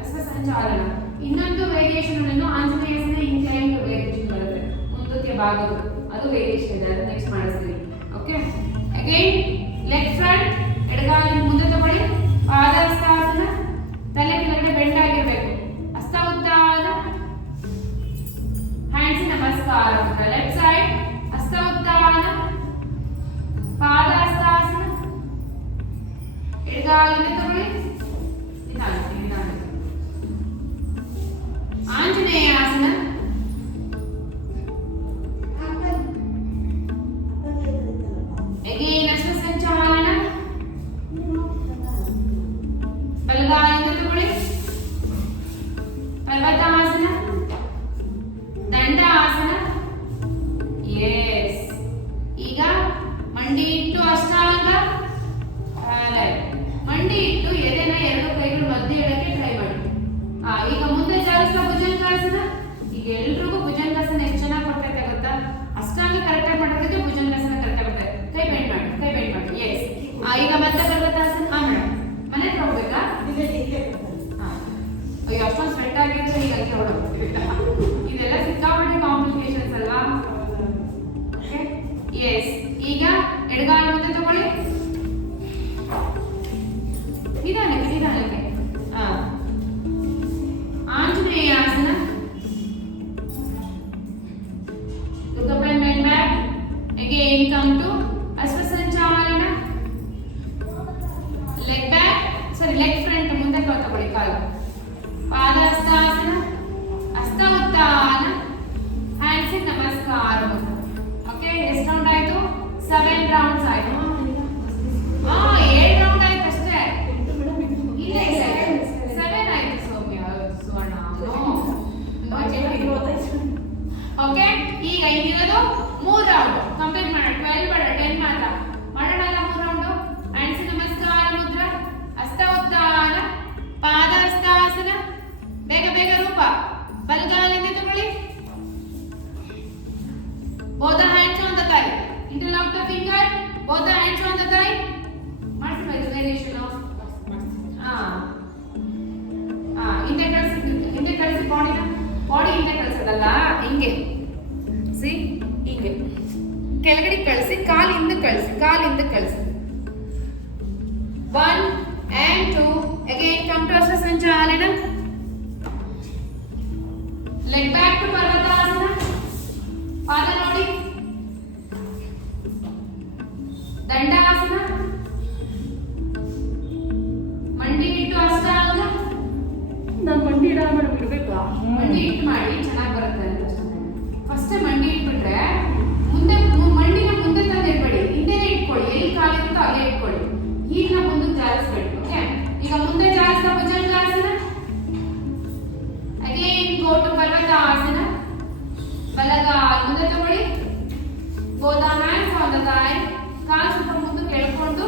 ಅಶ್ವಸಂಚಾಲನ ಇನ್ನೊಂದು ವೇರಿಯೇಷನ್ ಅನ್ನು ಆಂಜನೇಯಾಸನ ಇನ್ಕ್ಲೈನ್ ವೇರಿಯೇಷನ್ ಬರುತ್ತೆ ಮುಂದಕ್ಕೆ ಭಾಗದ್ದು ಅದು ವೇರಿಯೇಷನ್ ಇದೆ ಅದು ನೆಕ್ಸ್ಟ್ ಮಾಡಿಸ್ತೀವಿ ಓಕೆ ಅಗೈನ್ ಲೆಗ್ ಫ್ರಂಟ್ ಎಡಗಾಲಿನ ಮುಂದೆ ತಗೊಳ್ಳಿ ಪಾದ ಹಸ್ತಾಸನ ತಲೆ ಕೆಳಗಡೆ ಬೆಂಡ್ ಆಗಿರಬೇಕು ಹಸ್ತ ಉತ್ಥಾನ ಹ್ಯಾಂಡ್ಸ್ ನಮಸ್ಕಾರ ಲೆಫ್ಟ್ ಸೈಡ್ ಹಸ್ತ ಉತ್ಥಾನ ಪಾದ ಹಸ್ತಾಸನ ಎಡಗಾಲಿನ ತಗೊಳ್ಳಿ ನಿಧಾನ ಆಂಜನೇಯಾಸನ again ಅಶ್ವಸಂಚಾಲನ ಬಲಗಾಲಿಂದ ತಗೊಳ್ಳಿ ಪರ್ವತಾಸನ ದಂಡಾಸನ yes ಈಗ ಮಂಡಿ ಇಟ್ಟು ಅಷ್ಟಾಂಗ ಮಂಡಿ ಇಟ್ಟು ಎದೆನ ಎರಡು ಕೈಗಳು ಮಧ್ಯೆ ಇಡಕ್ಕೆ ಟ್ರೈ ಮಾಡಿ ಈಗ ಮುಂದೆ ಜಾರಿಸ್ತಾ ಭುಜಂಗಾಸನ ಈಗ ಎಲ್ರಿಗೂ ಭುಜಂಗಾಸನ ಎಷ್ಟು ಚೆನ್ನಾಗಿ ಬರ್ತೈತೆ ಗೊತ್ತಾ ಅಷ್ಟಾಂಗ ಕರೆಕ್ಟ್ ಆಗಿ ಮಾಡೋದಕ್ಕೆ ಭುಜಂಗಾಸನ ಕರೆಕ್ಟ್ ಆಗುತ್ತೆ ಕೈ ಬೆಂಡ್ ಮಾಡಿ ಎಸ್ ಈಗ ಮತ್ತೆ ಪರ್ವತಾಸನ ಮೇಡಮ್ ಮನೆ ಹೋಗ್ಬೇಕಾ ಅಯ್ಯೋ ಅಷ್ಟೊಂದು ಸ್ವೆಟ್ ಆಗಿದ್ರೆ ಈಗ ಐತೆ ಇದೆಲ್ಲ ಸಿಕ್ಕಾಪಟ್ಟೆ ಕಾಂಪ್ಲಿಕೇಶನ್ಸ್ ಅಲ್ವಾ ಓಕೆ ಎಸ್ ಈಗ ಎಡಗಾಲ ಮುಂದೆ ತಗೊಳ್ಳಿ ನಿಧಾನಕ್ಕೆ ಆಂಜನೇಯಾಸನ look up and bend back again come to ಅಶ್ವಸಂಚಾಲನ leg back leg front ಮುಂದೆ ತಗೊಳ್ಳಿ ಕಾಲು ಪಾದ ಹಸ್ತಾಸನ ಹಸ್ತ ಉತ್ಥಾನ hands in ನಮಸ್ಕಾರ ಓಕೆ ಎಷ್ಟು ರೌಂಡ್ ಆಯ್ತು 7 ರೌಂಡ್ಸ್ ಆಯ್ತು 7 ರೌಂಡ್ ಆಯ್ತು ಅಷ್ಟೇ ಇಲ್ಲ 7 ಆಯ್ತು ಸೌಮ್ಯ ಸುವರ್ಣ ಓಕೆ ಈಗ ಇದಿರೋದು 3 ರೌಂಡ್ ಕಂಪ್ಲೀಟ್ ಮಾಡೋಣ 12 ಬೇಡ 10 ಮಾತ್ರ ಮಾಡೋಣ 3 ರೌಂಡ್ ಹ್ಯಾಂಡ್ಸ್ ನಮಸ್ಕಾರ ಮುದ್ರಾ ಹಸ್ತ ಉತ್ಥಾನ ಪಾದ ಹಸ್ತಾಸನ ಬೇಗ ರೂಪ ಬಲಗಾಲಿಂದ ತಗೊಳ್ಳಿ both the hands on the thigh interlock the finger both the hands on the thigh ಮಾಡ್ತೀವಿ ಇದು ವೇರಿಯೇಷನ್ ಹಿಂದೆ ಕಳಿಸಿ ಬಾಡಿ ಹಿಂದೆ ಕಳಿಸೋದಲ್ಲ ಹಿಂಗೆ ಸಿ ಹಿಂಗೆ ಕೆಳಗಡೆ ಕಳಿಸಿ ಕಾಲು ಹಿಂದೆ ಕಳಿಸಿ 1 and 2. Again come to Hasta Sanchalana. Leg back to Parvatasana. ಪಾದ ನೋಡಿ. ದಂಡಾಸನ. ಮಂಡಿ ಇಟ್ಟು ಅಷ್ಟಾಂಗ. ನಾನು ಮಂಡಿ ಇಡಲ್ಲ ಮೇಡಮ್, ಇಡಬೇಕಾ? ಮಂಡಿ ಇಟ್ಟು ಮಾಡಿ ಚೆನ್ನಾಗಿ ಬರುತ್ತೆ ಅಂತ. ಫಸ್ಟ್ ಮಂಡಿ ಇಟ್ಬಿಟ್ರೆ ಮುಂದೆ ಮಂಡಿನ ಮುಂದೆ ತಂದು ಇಟ್ಬೇಡಿ, ಹಿಂದೆನೇ ಇಟ್ಕೊಳ್ಳಿ. ಎಲ್ಲಿ ಕಾಲಿರುತ್ತೋ ಅಲ್ಲೇ ಇಟ್ಕೊಳ್ಳಿ. ಈಗ ನಾವು ಮುಂದೆ ಜಾರಿಸ್ಬೇಡಿ. ಓಕೆ, ಈಗ ಮುಂದೆ ಜಾರಿಸ್ತಾ ಭುಜಂಗಾಸನ. ಅಗೇನ್ ಗೋ ಟು ಪರ್ವತಾಸನ. ಬಲಗಾಲ ಮುಂದೆ ತಗೊಳ್ಳಿ. Go the hands on the thigh. ಕಾಲು ಸ್ವಲ್ಪ ಮುಂದಕ್ಕೆ ಎಳ್ಕೊಂಡು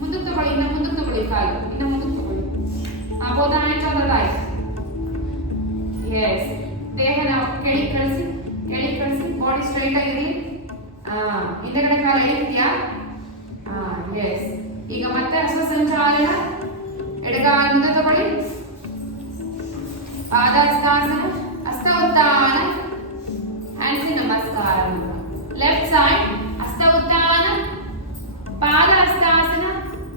ಮುಂದಕ್ಕೆ ತಗೊಳ್ಳಿ. ಇನ್ನ ಮುಂದಕ್ಕೆ ತಗೊಳ್ಳಿ. ಕಾಲು ಇನ್ನ ಮುಂದಕ್ಕೆ ತಗೊಳ್ಳಿ. Go the hands on the thigh. Yes, ದೇಹನ ಕೆಳಗೆ ಕಳಿಸಿ. ಕೆಳಗೆ ಕಳಿಸಿ. ಬಾಡಿ ಸ್ಟ್ರೈಟ್ ಆಗಿರಲಿ. ಹಿಂದೆಗಡೆ ಕಾಲು ಎಳಿತೀಯಾ? ಎಸ್. ಈಗ ಮತ್ತೆ ಹಸ್ತ ಸಂಚಾಲನ. ಎಡಗಾಲ ಮುಂದೆ ತಗೊಳ್ಳಿ. ಪಾದಹಸ್ತಾಸನ. ಹಸ್ತ ಉತ್ತಾನ. ಹ್ಯಾಂಡ್ಸ್ ನಮಸ್ಕಾರ. ಲೆಫ್ಟ್ ಸೈಡ್ ಹಸ್ತ ಉತ್ತಾನ, ಪಾದ ಹಸ್ತಾಸನ.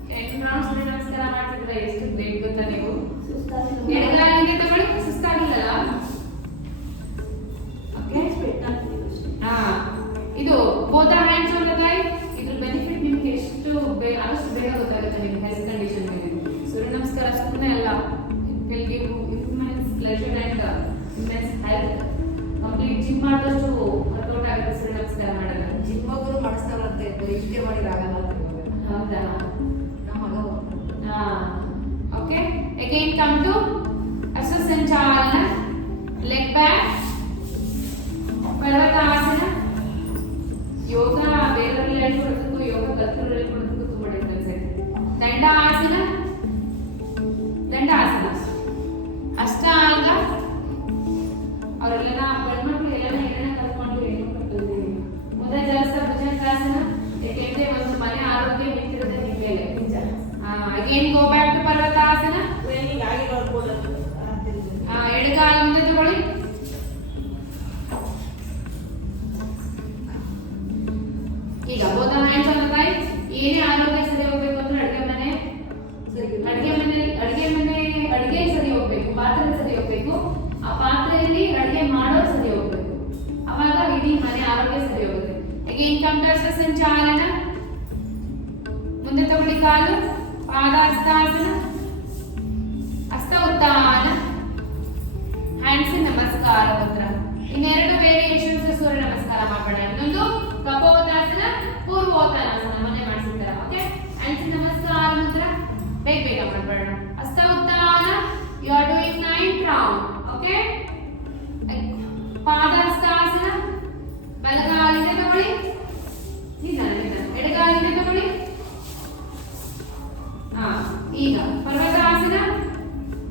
10 ರೌಂಡ್ಸ್ ನಮಸ್ಕಾರ ಮಾಡ್ತಿದ್ರೆ ಎಷ್ಟು ಗ್ರೇಟ್ ಗೊತ್ತಾ ನೀವು? ಎಡಗಾಲಿಗೆ ತಗೊಳ್ಳಿ. ಸುಸ್ತಾಗಿಲ್ಲಲ್ಲ? ಓಕೆ, ಇದು ಬೋಧ ಹ್ಯಾಂಡ್ಸ್ ಆನ್ ದ ಥೈ. ಇದ್ರ ಬೆನಿಫಿಟ್ ನಿಮಗೆ ಎಷ್ಟು ಆದಷ್ಟು ಬೇಗ ಗೊತ್ತಾಗುತ್ತೆ ನಿಮ್ಮ ಹೆಲ್ತ್ ಕಂಡೀಷನ್ ಮೇಲೆ. ಸೂರ್ಯ ನಮಸ್ಕಾರ ಸುಮ್ಮನೆ ಅಲ್ಲ, it will give immense pleasure and immense health. Complete gym ಮಾಡಿದಷ್ಟು ವರ್ಕೌಟ್ ಆಗುತ್ತೆ ಸೂರ್ಯ ನಮಸ್ಕಾರ ಮಾಡಿದ್ರೆ. ಜಿಮ್ ಹೋಗೋರು ಮಾಡಿಸ್ತಾರಂತೆ, ಇಷ್ಟೇ ಮಾಡಿರಾಗಲ್ಲ ಅಂತ. ಹೌದಾ? ನಮ್ಮ ಮಗ ಓಕೆ, ಅಗೇನ್ ಕಮ್ ಟು ಹಸ್ತ ಸಂಚಾಲನ. Leg back. ಪರ್ವತಾಸನ. ಯೋಗ ಬೇರೆಯವರಲ್ಲಿ ಹೇಳ್ಕೊಡೋದಕ್ಕೂ ಯೋಗ ಕಲ್ತವ್ರು ಹೇಳ್ಕೊಡೋದಕ್ಕೂ ತುಂಬಾ ಡಿಫ್ರೆನ್ಸ್ ಇದೆ. ದಂಡಾಸನ. ದಂಡಾಸನ. ಅಷ್ಟಾಂಗ. ಅವರೆಲ್ಲ ಗಂಡ್ಮಕ್ಳು ಎಲ್ಲ ಏನೇನ ಕಲ್ತ್ಕೊಂಡು ಹೆಣ್ಮಕ್ಳು ಮುಂದೆ ಜಾಸ್ತಿ ಭುಜಂಗಾಸನ. ಯಾಕೆಂದ್ರೆ ಒಂದು ಮನೆ ಆರೋಗ್ಯ ನಿಂತಿರುತ್ತೆ ನಿಮ್ಮ ಮೇಲೆ. ನಿಜ. Again go back to Parvatasana. Training ಆಗಿ ನೋಡ್ಬೋದು. ಎಡಗಾಲ ಮುಂದೆ ತಗೊಳ್ಳಿ. ಈಗ ಬೋಧ ಹ್ಯಾಂಡ್ಸ್ ಆನ್ ದ ಥೈ. ಏನೇ ಆರೋಗ್ಯ ಸರಿ ಹೋಗ್ಬೇಕು ಅಂದ್ರೆ ಅಡಿಗೆ ಸರಿ ಹೋಗ್ಬೇಕು, ಪಾತ್ರೆ ಸರಿ ಹೋಗ್ಬೇಕು. ಆ ಪಾತ್ರೆಯಲ್ಲಿ ಅಡಿಗೆ ಮಾಡೋರು ಸರಿ ಹೋಗ್ಬೇಕು. ಅವಾಗ ಇಡೀ ಮನೆ ಆರೋಗ್ಯ ಸರಿ ಹೋಗುತ್ತೆ. ಅಗೇನ್ ಕಮ್ ಟು ಹಸ್ತ ಸಂಚಾಲನ. ಮುಂದೆ ತಗೊಳ್ಳಿ ಕಾಲು. ಪಾದಹಸ್ತಾಸನ. ಹಸ್ತ ಉತ್ತಾನ. ಹ್ಯಾಂಡ್ಸ್ ನಮಸ್ಕಾರ ಮುದ್ರ. ಇನ್ನೆರಡು ವೇರಿಯೇಷನ್ಸ್ ಸೂರ್ಯ ನಮಸ್ಕಾರ ಮಾಡೋಣ. ಇನ್ನೊಂದು ಕಪೋತಾಸನ, ಪೂರ್ವೋತ್ತಾನಾಸನ ಮನೆ ಮಾಡಿಸಿರ್ತಾರ. ಓಕೆ, ಹ್ಯಾಂಡ್ಸ್ ನಮಸ್ಕಾರ ಮುದ್ರ. ಬೇಗ ಬೇಗ ಮಾಡ್ಬೇಡ. ಹಸ್ತ ಉತ್ತಾನ. You are doing 9th round. Okay, ಪಾದಹಸ್ತಾಸನ. ಬಲಗಾಲಿಂದ ತಗೊಳ್ಳಿ. ಎಡಗಾಲಿಂದ ತಗೊಳ್ಳಿ. ಈಗ ಪರ್ವತಾಸನ.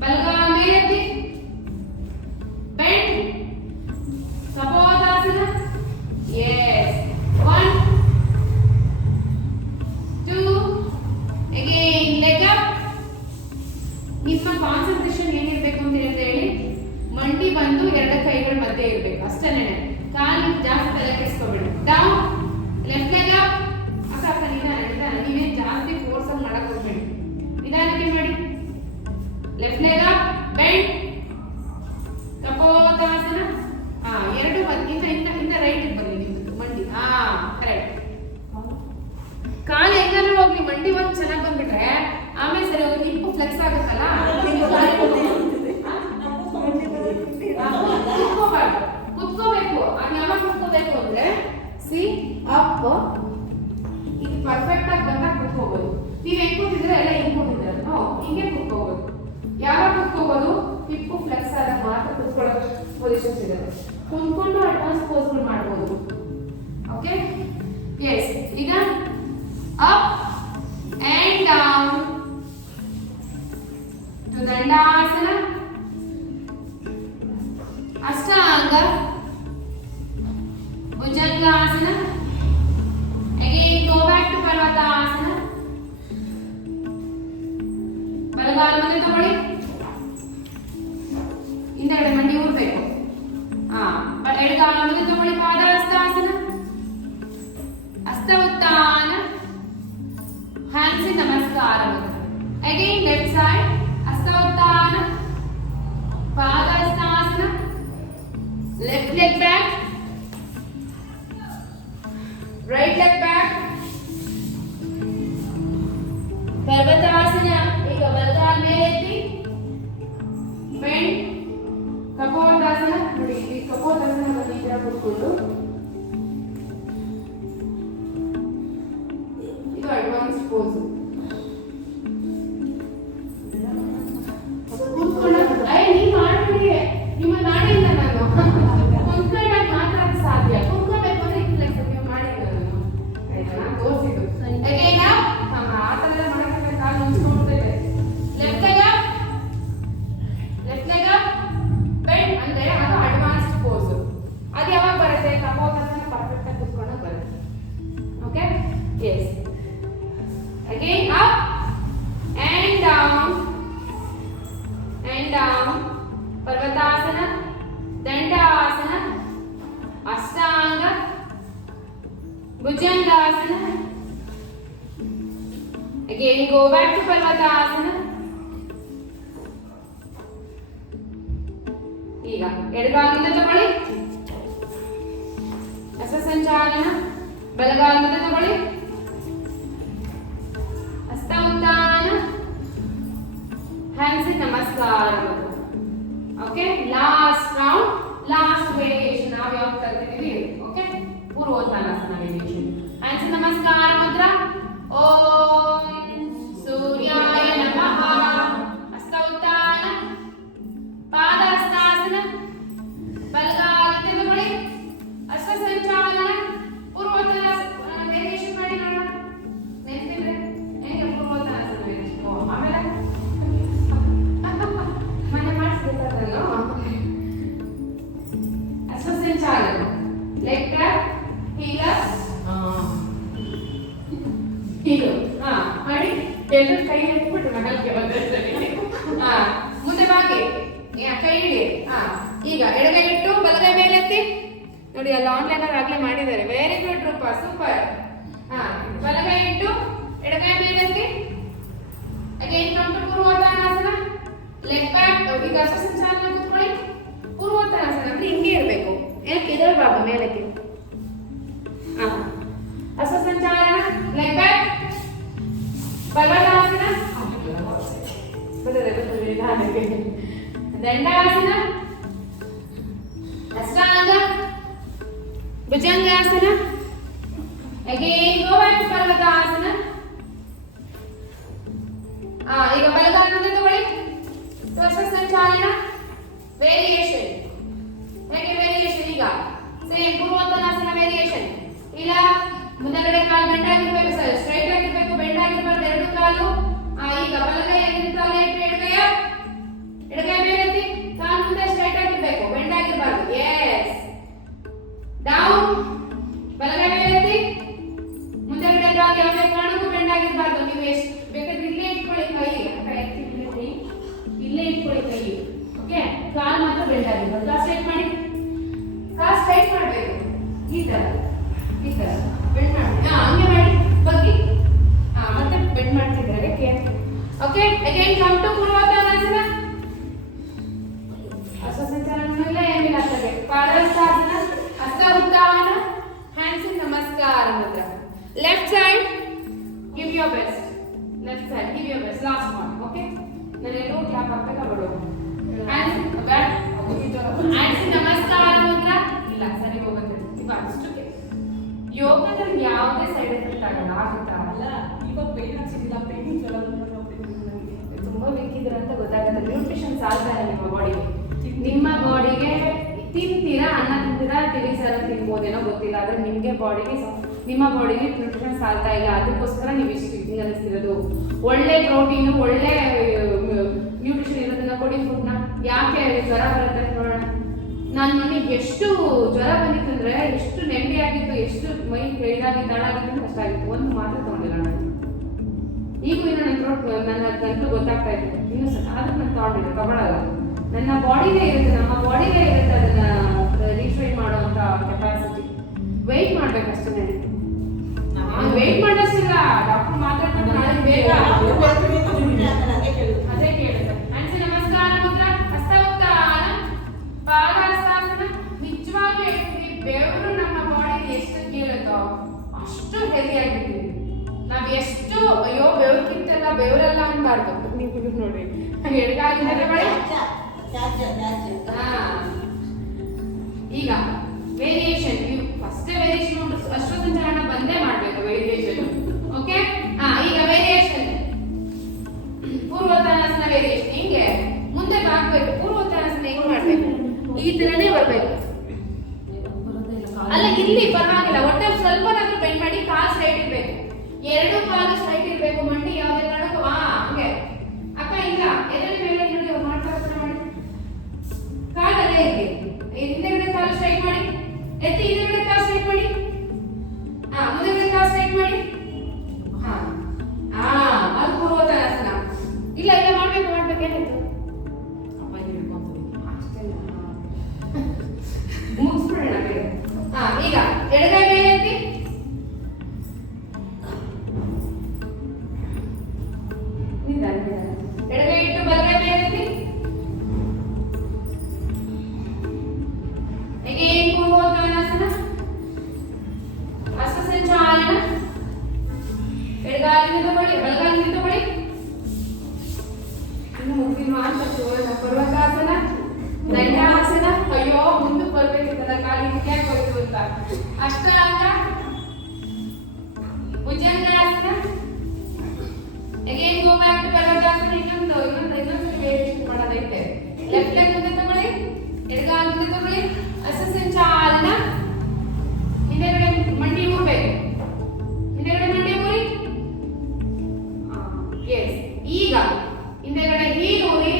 ಬಲಗಾಲ ಮೇಲೆತ್ತಿ. ಬೆಂಡ್. ಕಪೋತಾಸನ. ಎಸ್. 1 2. Again leg up. ನಿಮ್ಮ ಕಾನ್ಸಂಟ್ರೇಷನ್ ಏನಿರಬೇಕು ಅಂತ ಹೇಳಿ, ಮಂಡಿ ಬಂದು ಎರಡು ಕೈಗಳ ಮಧ್ಯೆ ಇರಬೇಕು ಅಷ್ಟೇನೆ. ಕಾಲು ಜಾಸ್ತಿ ತಲೆ ಕೆಡಿಸ್ಕೋಬೇಡಿ. ಡೌನ್. Left leg up. ಅಕ್ಕ ನಿಧಾನ. ನೀವೇನು ಜಾಸ್ತಿ ಫೋರ್ಸ್ ಆಗಿ ಮಾಡಕ್ ಹೋಗ್ಬೇಡಿ, ನಿಧಾನಕ್ಕೆ ಮಾಡಿ. Left leg up. ಬೆಂಡ್. ಕಪೋತಾಸನ. ಎರಡು ಇಂದ ರೈಟ್ ಬನ್ನಿ. ನಿಮ್ದು ಮಂಡಿ ಕರೆಕ್ಟ್. ಕಾಲು ಹೆಂಗಾದ್ರೂ ಹೋಗ್ಲಿ, ಮಂಡಿ ಒಂದು ಚೆನ್ನಾಗಿ ಬಂದ್ಬಿಟ್ರೆ ಆಮೇಲೆ ಸರಿ ಹೋಗಿ ಹಿಪ್ಪು ಫ್ಲೆಕ್ಸ್ ಆಗುತ್ತಲ್ಲ. ಕುತ್ಕೋಬೇಕು. ಯಾವಾಗ ಕುತ್ಕೋಬೇಕು ಅಂದ್ರೆ ಸಿ ಅಪ್. ಇದು ಪರ್ಫೆಕ್ಟ್ ಆಗಿ ಬಂದಾಗ ಕುತ್ಕೋಬಹುದು. ನೀವು ಹೆಂಗ್ ಕೂತಿದ್ರೆ ಎಲ್ಲ ಹಿಂಗ್ ಕೂತಿದ್ರೆ ಹಿಂಗೆ ಕುತ್ಕೋಬಹುದು. ಯಾವಾಗ ಕುತ್ಕೋಬಹುದು? ಹಿಪ್ಪು ಫ್ಲೆಕ್ಸ್ ಆದಾಗ ಮಾತ್ರ ಕುತ್ಕೊಳ್ಳೋ ಪೊಸಿಷನ್ ಸಿಗುತ್ತೆ. ಕುಂತ್ಕೊಂಡು ಅಡ್ವಾನ್ಸ್ ಪೋಸ್ಗಳು ಮಾಡಬಹುದು. Okay, yes. ಈಗ up and down to Dandasana. Ashtanga. Bhujangasana. Again go back to Parvatasana. ಬಲಗಾಲ ಮುಂದೆ ತಗೊಳ್ಳಿ. ಹಿಂದೆಗಡೆ ಮಂಡಿ ಊರ್ಬೇಕು. ಎಡಗಾಲ ಮುಂದೆ ತಗೊಳ್ಳಿ. ಪಾದಹಸ್ತಾಸನ. ಹಸ್ತ ಉತ್ತಾನ. ಹ್ಯಾಂಡ್ಸ್ ನಮಸ್ಕಾರ. Again left side. Hasta Uttana. Padahastasana. Left leg back. Right leg back. Parvatasana. ಈಗ ಬಲಗಾಲ ಮೇಲೆ ಎತ್ತಿ. Bend. ಕಪೋತಾಸನ. ನೋಡಿ ಈ ಕಪೋತಾಸನ ಈ ತರ ಕೂತ್ಕೊಂಡು ಇದು ಅಡ್ವಾನ್ಸ್ ಪೋಸ್. ಕೂತ್ಕೊಂಡು ನೀ ಮಾಡ್ಬಿಡಿ ನಿಮ್ಮ ನಾಡಿಲ್ಲ ನಾನು ಕುತ್ಕೊಂಡಾಗ ಮಾತ್ರ ಅದು ಸಾಧ್ಯ. ಕುತ್ಕೋಬೇಕು ಅಂದ್ರೆ ಇಲ್ಲ ನೀವು ಮಾಡಿಲ್ಲ ನಾನು ಆಯ್ತಾ ನಾನು ತೋರಿಸಿದ್ದು again up. ಆ ಥರ ಎಲ್ಲ ಮಾಡಕ್ಕೆ ಕಾಲು ಮುಚ್ಕೊಂಡ್ಬಿಡ್ತೈತೆ. Left leg up, left leg up, bend ಅಂದ್ರೆ ಅದು ಅಡ್ವಾನ್ಸ್ಡ್ ಪೋಸ್. ಅದು ಯಾವಾಗ ಬರುತ್ತೆ? ಕಪೋತಾಸನ ಪರ್ಫೆಕ್ಟ್ ಆಗಿ ಕುತ್ಕೊಂಡಾಗ ಬರುತ್ತೆ. Okay yes again up and down and down. Parvatasana, Dandasana, Ashtanga, Bhujangasana. Again go back to Parvatasana. ಈಗ ಎಡಗಾಲಿಂದ ತಗೊಳ್ಳಿ, ಹಸ ಸಂಚಾಲನ. ಬಲಗಾಲಿಂದ ತಗೊಳ್ಳಿ, ಹಸ್ತ Uttana, hands in namaskara. Okay, last round, last variation now we have ಕಲ್ತಿದ್ದೀವಿ. Okay, ಪೂರ್ವೋತ್ಥಾನಾಸನ variation. hands in namaskara mudra. ಓಂ ಸೂರ್ಯಾಯ ನಮಃ. ಹಸ್ತ ಉತ್ತಾನ, ಪಾದ ಹಸ್ತಾಸನ. ಬಲಗಾಲಿಂದ ತಗೊಳ್ಳಿ, ಹಸ್ತ ಸಂಚಾಲನ. ಪೂರ್ವೋತ್ಥಾನಾಸನ variation ಮಾಡಿ ನೋಡೋಣ. ನೆನಪಿದ್ರೆ ಹೇಗೆ ಪೂರ್ವೋತ್ಥಾನಾಸನ variation? ಆಮೇಲೆ ಮನೆ ಮಾಡಿಸ್ಬೇಕಾದಲ್ಲ. ಹಸ್ತ ಸಂಚಾಲನ, ಲೆಗ್ ಟ್ಯಾಪ್, ಹೀಲರ್, ಹೀಗೆ ಮಾಡಿ ಎಲ್ಲರೂ ಕೈ ಎತ್ಬಿಟ್ಟು ಮಗಲ್ಗೆ ಬಂದಿರ್ತಾರೆ. ಮುಂದೆ ಬಾಗಿ ಕೈ ಹಿಡಿ. ಈಗ ಎಡಗೈ ಇಟ್ಟು ಬಲಗೈ ಮೇಲೆ ಎತ್ತಿ ನೋಡಿ. ಅಲ್ಲಿ ಆನ್ಲೈನ್ ಅವ್ರು ಆಗ್ಲೇ ಮಾಡಿದ್ದಾರೆ. Very good Roopa, super. ಬಲಗೈ ಇಟ್ಟು ಎಡಗೈ ಮೇಲೆ ಎತ್ತಿ. ಅಗೇನ್ ಕಮ್ ಟು ಪೂರ್ವೋತ್ಥಾನಾಸನ. Leg back. ಈಗ ಹಸ್ತ ಸಂಚಾಲನ ಕೂತ್ಕೊಳ್ಳಿ. ಪೂರ್ವೋತ್ಥಾನಾಸನ ಅಂದ್ರೆ ಹಿಂಗೆ ಇರಬೇಕು. ಏನಕ್ಕೆ ಇದರ ಭಾಗ ಮೇಲಕ್ಕೆ. ಹಸ್ತ ಸಂಚಾಲನ, ಲೆಗ್ ಬ್ಯಾಕ್, ಪರ್ವತಾಸನ, ದಂಡಾಸನ, ಅಷ್ಟಾಂಗ, ಭುಜಂಗಾಸನ. ಅಗೇನ್ ಗೋ ಬ್ಯಾಕ್ ಟು ಪರ್ವತಾಸನ. ಈಗ ಬಲಗಾಲಿಂದ ತಗೊಳ್ಳಿ. ಹಸ್ತ ಸಂಚಾಲನ, ವೇರಿಯೇಷನ್. ಹೇಗೆ ವೇರಿಯೇಷನ್? ಈಗ ಸೇಮ್ ಪೂರ್ವೋತ್ಥಾನಾಸನ ವೇರಿಯೇಷನ್. ಇಲ್ಲ ಮುಂದಗಡೆ ಕಾಲು ಬೆಂಡ್ ಆಗಿರ್ಬೇಕು, ಸರ್ ಸ್ಟ್ರೈಟ್ ಆಗಿರ್ಬೇಕು, ಬೆಂಡ್ ಆಗಿರ್ಬಾರ್ದು ಎರಡು ಕಾಲು. ಈಗ ಬಲಗೈ ಎಡಗೈ ಎಡಗೈ ಮೇಲೆ ಎತ್ತಿ. ಕಾಲು ಮುಂದೆ ಸ್ಟ್ರೈಟ್ ಆಗಿರ್ಬೇಕು, ಬೆಂಡ್ ಆಗಿರ್ಬಾರ್ದು. S down. ಬಲಗೈ ಮೇಲೆ ಎತ್ತಿ. ಮುಂದಗಡೆ ಕಾಲು ಯಾವುದೇ ಕಾರಣಕ್ಕೂ ಬೆಂಡ್ ಆಗಿರ್ಬಾರ್ದು. ನೀವು ಎಷ್ಟು ಬೇಕಾದ್ರೆ ಇಲ್ಲೇ ಇಟ್ಕೊಳ್ಳಿ ಕೈ. ಇಲ್ಲೇ ಇಟ್ಕೊಳ್ಳಿ ಕೈ. ಓಕೆ, ಕಾಲು ಮಾತ್ರ ಬೆಂಡ್ ಆಗಿರ್ಬಾರ್ದು. ಕಾಲು ಸ್ಟ್ರೈಟ್ ಮಾಡಿ, ಕಾಲು ಸ್ಟ್ರೈಟ್ ಮಾಡಬೇಕು. ಈ ತರ ಈ ತರ ಬೆಂಡ್ ಮಾಡಿ. ಹಂಗೆ ಮಾಡಿ ಬಗ್ಗಿ. ಮತ್ತೆ ಬೆಂಡ್ ಮಾಡ್ತಿದ್ದಾರೆ. ಓಕೆ, ಅಗೇನ್ ಕಮ್ ಟು ಪೂರ್ವೋತ್ಥಾನಾಸನ. ಹಸ್ತ ಸಂಚಾಲನ ಏನಿಲ್ಲ ಆಗ್ತದೆ. ಪಾದಹಸ್ತಾಸನ, ಹಸ್ತ ಉತ್ತಾನ, ಹ್ಯಾಂಡ್ಸ್ ಇನ್ ನಮಸ್ಕಾರ ಮುದ್ರ. Left side give your best. Left side give your best. Last one. Okay, ನಾನು ಎಲ್ಲೋ ಕ್ಲಾಪ್ ಹಾಕ್ಬೇಕಾ ಬಿಡು. ಹ್ಯಾಂಡ್ಸ್ ಇನ್ ನಮಸ್ಕಾರ ಮುದ್ರ. ಇಲ್ಲ ಸರಿ ಹೋಗುತ್ತೆ. ಈಗ ಅಷ್ಟಕ್ಕೆ ಯೋಗದಲ್ಲಿ ಯಾವುದೇ ಸೈಡ್ ಎಫೆಕ್ಟ್ ಆಗಲ್ಲ. ಆಗುತ್ತಾ? ಅಲ್ಲ, ಇವಾಗ ಪೇನ್ ಆಗ್ತಿಲ್ಲ. ಪೇನ್ ತುಂಬಾ ವೀಕ್ ಇದ್ರ ಅಂತ ಗೊತ್ತಾಗುತ್ತೆ. ನ್ಯೂಟ್ರಿಷನ್ ಸಾಲ್ತಾ ಇಲ್ಲ ನಿಮ್ಮ ಬಾಡಿಗೆ. ನಿಮ್ಮ ಬಾಡಿಗೆ ತಿಂತೀರಾ, ಅನ್ನ ತಿಂತೀರಾ, ತಿಳಿಸಾರ ತಿನ್ಬೋದೇನೋ ಗೊತ್ತಿಲ್ಲ. ಆದ್ರೆ ನಿಮಗೆ ಬಾಡಿಗೆ ನಿಮ್ಮ ಬಾಡಿಗೆ ನ್ಯೂಟ್ರಿಷನ್ ಸಾಲ್ತಾ ಇಲ್ಲ. ಅದಕ್ಕೋಸ್ಕರ ನೀವು ಇಷ್ಟು ಅನಿಸ್ತಿರೋದು. ಒಳ್ಳೆ ಪ್ರೋಟೀನು, ಒಳ್ಳೆ ನ್ಯೂಟ್ರಿಷನ್ ಇರೋದನ್ನ ಕೊಡಿ ಫುಡ್ನ. ಯಾಕೆ ಜ್ವರ ಬರುತ್ತೆ ನೋಡೋಣ. ನಾನು ನನಗೆ ಎಷ್ಟು ಜ್ವರ ಬಂದಿತ್ತು ಅಂದ್ರೆ, ಎಷ್ಟು ನೆಮ್ಮದಿ ಆಗಿತ್ತು, ಎಷ್ಟು ಮೈ ಇದಾಗಿತ್ತು, ಹಾಳಾಗಿತ್ತು, ಕಷ್ಟ ಆಗಿತ್ತು. ಒಂದು ಮಾತ್ರ ತಗೊಂಡಿಲ್ಲ ನಾನು. ಈಗೂ ಇನ್ನು ನನ್ನ ಗಂಟು ಗೊತ್ತಾಗ್ತಾ ಇತ್ತು ಇನ್ನೂ ಸಹ. ಆದ್ರೆ ನಾನು ತಗೊಳ್ಳಲ್ಲ. ನನ್ನ ಬಾಡಿಗೆ ಇರುತ್ತೆ, ನಮ್ಮ ಬಾಡಿಗೆ ಇರುತ್ತೆ ಅದನ್ನ ರೀಟ್ರೈನ್ ಮಾಡುವಂತ ಕೆಪಾಸಿಟಿ. ವೆಯ್ಟ್ ಮಾಡ್ಬೇಕಷ್ಟೇ. ವೆಯ್ಟ್ ಮಾಡೋಷ್ಟಿಲ್ಲ. ಡಾಕ್ಟರ್ ಮಾತಾಡ್ಕೊಂಡು ನಾಳೆ ಬೇಗ ಎಡಗಾಲಿಂದ ತಗೊಳ್ಳಿ. ಹಾ ಈಗ ವೇರಿಯೇಷನ್ ಫಸ್ಟ್ ವೇರಿಯೇಷನ್ ಉಂಟು, ಅಶ್ವಸಂಚಾಲನ ಬಂದೇ ಮಾಡ್ಬೇಕು ವೇರಿಯೇಷನ್. ಓಕೆ ಈಗ ವೇರಿಯೇಷನ್ ಪೂರ್ವೋತ್ತಾನಾಸನ ವೇರಿಯೇಷನ್ ಹಿಂಗೆ ಮುಂದೆ ಬಾಗ್ಬೇಕು. ಪೂರ್ವೋತ್ತಾನಾಸನ ಹೆಂಗ್ ಮಾಡ್ಬೇಕು? ಈ ತರನೇ ಬರ್ಬೇಕು. ಅಲ್ಲ ಇಲ್ಲಿ ಪರವಾಗಿಲ್ಲ, ಒಟ್ಟೆ ಸ್ವಲ್ಪನಾದ್ರೂ ಬೆಂಡ್ ಮಾಡಿ ಕಾಲ್ ಸ್ಟ್ರೈಟ್ ಇರ್ಬೇಕು, ಎರಡು ಕಾಲು ಸ್ಟ್ರೈಟ್ ಇರ್ಬೇಕು, ಮಂಡಿ ಯಾವ್ದೇ ಕಾರಣಕ್ಕೂ ಹಂಗೆ ಅಕ್ಕ ಇಲ್ಲ ಎದುರು ಮೇಲೆ ನೋಡಿ ಮಾಡ್ತಾ ಮಾಡಿ ಕಾಲಲ್ಲೇ ಇರ್ಲಿ. ಹಿಂದೆಗಡೆ ಕಾಲು ಸ್ಟ್ರೈಟ್ ಮಾಡಿ, ಎತ್ತಿ ಹಿಂದೆಗಡೆ ಕಾಲು ಸ್ಟ್ರೈಟ್ ಮಾಡಿ, ಮುಂದೆಗಡೆ ಕಾಲು ಸ್ಟ್ರೈಟ್ ಮಾಡಿ. ಅದು ಪೂರ್ವೋತ್ತಾನಾಸನ. ಇಲ್ಲ ಇಲ್ಲ ಮಾಡ್ಬೇಕು ಏನಾಯ್ತು ಮುಗಿಸ್ಬಿಡೋಣ ಬೇಗ. ಈಗ ಎಡಗೈ ಮೇಲೆ ಎತ್ತಿ, ಎಡಗೈ ಇಟ್ಟು ಬಲಗೈ ಮೇಲೆ ಎತ್ತಿ. again ಪೂರ್ವೋತ್ತಾನಾಸನ ಹಸ್ತಸಂಚಾಲನ. ಎಡಗಾಲಿಂದ ತಗೊಳ್ಳಿ, ಬಲಗಾಲಿಂದ ತಗೊಳ್ಳಿ. ಇನ್ನು ಮುಗಿದಿಲ್ವಾ ಅಂತ ಪರ್ವತಾಸನ, ದಂಡಾಸನ. ಅಯ್ಯೋ ಮುಂದೆ ಬರ್ಬೇಕಿತ್ತಲ್ಲ ಕಾಲಿ ಯಾಕೆ ಹೋಯ್ತು ಅಂತ. ಅಷ್ಟಾಂಗ, bhujangasana. again go back to ಪರ್ವತಾಸನ. ಇನ್ನೊಂದು ವೇರಿಯೇಷನ್ ಮಾಡೋದೈತೆ. ಲೆಫ್ಟ್ ಲೆಗ್ ಮುಂದೆ ತಗೊಳ್ಳಿ, ಎಡಗಾಲ ಮುಂದೆ ತಗೊಳ್ಳಿ. ಹಸ್ತಸಂಚಾಲನ. ಹಿಂದೆಗಡೆ ಮಂಡಿ ಊರ್ಬೇಕು, ಹಿಂದೆಗಡೆ ಮಂಡಿ ಊರಿ. ಎಸ್ ಈಗ ಹಿಂದೆಗಡೆ ಹೀಗೆ ಊರಿ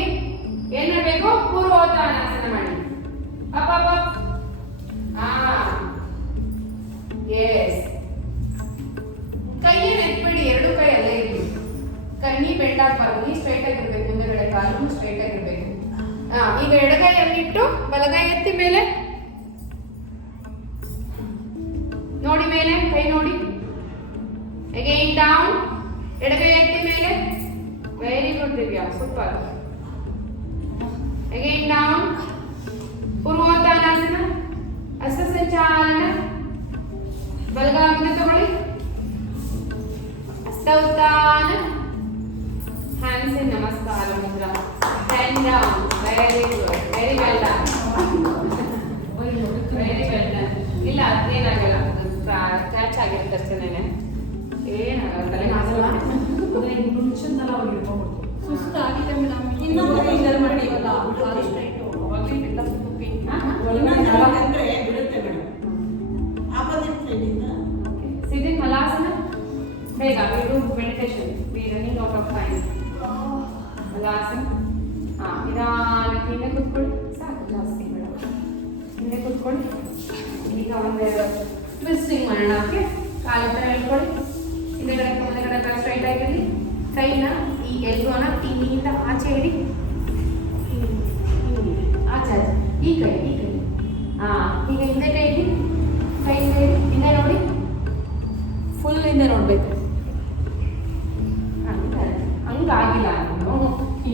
ಏನ್ ಮಾಡ್ಬೇಕು? ಪೂರ್ವೋತ್ತಾನಾಸನ ಮಾಡಿ. Up up up. ಎಸ್ ಕೈಯನ್ನು ಎತ್ಬಿಡಿ, ಎರಡು ಕೈ ಅಲ್ಲೇ ಇರ್ಲಿ. ಕಣ್ಣಿ ಬೆಂಡ್ ಆಗ್ಬಾರ್ದು, ನೀ ಸ್ಟ್ರೈಟ್ ಆಗಿರ್ಬೇಕು, ಮುಂದೆಗಡೆ ಕಾಲು ಸ್ಟ್ರೈಟ್ ಆಗಿರ್ಬೇಕು. ಈಗ ಎಡಗೈಯನ್ನಿಟ್ಟು ಬಲಗೈ ಎತ್ತಿ ಮೇಲೆ ನೋಡಿ, ಮೇಲೆ ಕೈ ನೋಡಿ. ಅಗೈನ್ ಡೌನ್, ಎಡಗೈ ಎತ್ತಿ ಮೇಲೆ. Very good Divya, super. Again down, ಪೂರ್ವೋತ್ತಾನಾಸನ ಹಸ್ತಸಂಚಾಲನ. ಬಲಗಾಲ ಮುಂದೆ ತಗೊಳ್ಳಿ, ಹಸ್ತೋತ್ತಾನ. ಹ್ಯಾಂಡ್ಸ್ ಇನ್ ನಮಸ್ಕಾರ Mudra. Stand down. Very good. Very well done. Very well done. ಇಲ್ಲ ಅದೇನಾಗಲ್ಲ, ಕ್ಯಾಚ್ ಆಗಿರುತ್ತೆ ಅಷ್ಟೇನೆ, ಏನಾಗಲ್ಲ. ತಲೆ ಮಾಸಲ್ಲ ಮುಂಚಿಂದಲ್ಲ ಅವ್ರು ಇಟ್ಕೊಂಡ್ಬಿಡ್ತು. ಸುಸ್ತು ಆಗಿದೆ ಮೇಡಮ್. ಇನ್ನೊಂದು ಇದರಲ್ಲಿ ಮಾಡಿವಲ್ಲ ಕಾಲು ಸ್ಟ್ರೈಟ್ ಅವಾಗಲೇ ಇಲ್ಲ ತುಪ್ಪಿ ಅಂದರೆ ಬಿಡುತ್ತೆ ಮೇಡಮ್. ಆಪೋಸಿಟ್ ಸೈಡಿಂದ ಸಿದ್ಧಿಂಗ್ ಮಲಾಸನ. ಬೇಗ ಇದು meditation, we running out of time. ಮಲಾಸನ. ನಿಧಾನಕ್ಕೆ ಹಿಂದೆ ಕೂತ್ಕೊಳ್ಳಿ, ಸಾಕು ಜಾಸ್ತಿ ಬೇಡ. ಹಿಂದೆ ಕೂತ್ಕೊಳ್ಳಿ. ಈಗ ಒಂದೆರಡು ಟ್ವಿಸ್ಟಿಂಗ್ ಮಾಡೋಣ. ಓಕೆ, ಕಾಲು ಹತ್ರ ಹೇಳ್ಕೊಳ್ಳಿ, ಹಿಂದೆಗಡೆ ಕಾಲು ಸ್ಟ್ರೈಟ್ ಆಗಿರಲಿ. ಕೈನ ಈ ಎಲ್ಬೋನ ಹಿಂದಿನಿಂದ ಆಚೆ ಇಡಿ, ಆಚೆ ಈ ಕೈ ಈಗ ಹಿಂದೆ ಕೈ ಇಡಿ, ಕೈ ಹಿಂದೆ ನೋಡಿ, ಫುಲ್ ಹಿಂದೆ ನೋಡ್ಬೇಕು. ಹಂಗಾಗಿಲ್ಲ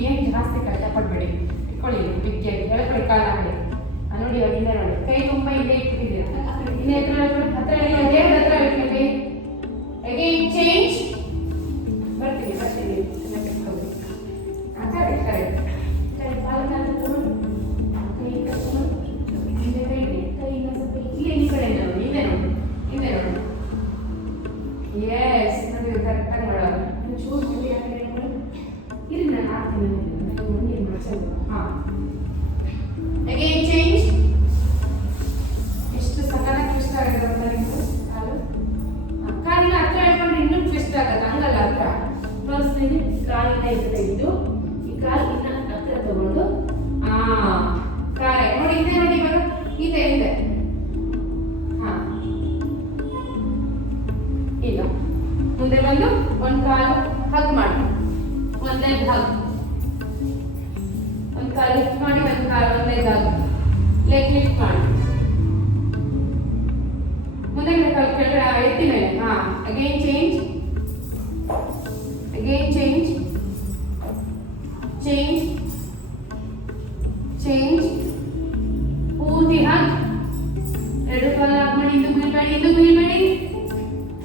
ಏನು ಜಾಸ್ತಿ ಕಷ್ಟಪಡ್ಬೇಡಿ, ಇಟ್ಕೊಳ್ಳಿ ಬಿಗ್ಗೆ ಹೇಳ್ಕೊಳ್ಳಿ, ಕಾಲ ಮಾಡಿ ನೋಡಿ. ಇವಾಗ ಹಿಂದೆ ನೋಡಿ, ಕೈ ತುಂಬ ಹಿಂದೆ ಇಟ್ಬಿಟ್ಟಿದ್ದೀರ. ಹಿಂದೆ ಹತ್ರ ಇಟ್ಕೊಳ್ಳಿ. Again change. ಬರ್ತೀವಿ ಕರೆಕ್ಟ್ ಕೈ ಕಾಲು ತಗೊಂಡು ಕೈ ಕಟ್ಕೊಂಡು ಹಿಂದೆ ಕೈ ಇಡಿ. ಕೈ ಇನ್ನೊಂದು ಸ್ವಲ್ಪ ಇಲ್ಲಿ ಈ ಕಡೆ ನೋಡಿ, ಹಿಂದೆ ನೋಡಿ. ಎಸ್ ನೋಡಿ, ಕರೆಕ್ಟಾಗಿ ಮಾಡೋದು. ಚೂಸ್ ಮಾಡಿ ಆ ಕಡೆ ಇಲ್ಲಿ ನಾನು ಹಾಕ್ತೀನಿ. Again change. ಎಷ್ಟು ಸಕಲ ಟ್ವಿಸ್ಟ್ ಆಗುತ್ತೆ ಅಂತ ನಿಮ್ಗೆ ಕಾಲು. ಕಾಲಿನ ಹತ್ರ ಇಟ್ಕೊಂಡ್ರೆ ಇನ್ನೂ ಟ್ವಿಸ್ಟ್ ಆಗುತ್ತೆ, ಹಂಗಲ್ಲ. ಹತ್ರ ತೋರಿಸ್ತೀನಿ. ಕಾಲಿನ ಇದ್ದು ಈ ಕಾಲು ಇನ್ನ ಹತ್ರ ತಗೊಂಡು ಕರೆಕ್ಟ್ ನೋಡಿ. ಹಿಂದೆ ನೋಡಿ, ಇವಾಗ ಹಿಂದೆ. ಈಗ ಮುಂದೆ ಬಂದು ಒಂದು ಕಾಲು ಹಗ್ ಮಾಡಿ, ಒಂದೇ ಹಗ್. ಒಂದು ಕಾಲು ಲಿಫ್ಟ್ ಮಾಡಿ, ಒಂದು ಕಾಲು ಒಂದೇ ಹಗ್. ಲೆಗ್ ಲಿಫ್ಟ್ ಮಾಡಿ, ಮುಂದೆ ಕಾಲು ಕೆಳಗಡೆ ಎತ್ತಿ ಮೇಲೆ. Again change. ಪೂರ್ತಿ ಹಗ್. ಎರಡು ಕಾಲು ಹಗ್ ಮಾಡಿ, ಹಿಂದೂ ಬೀಳ್ಬೇಡಿ.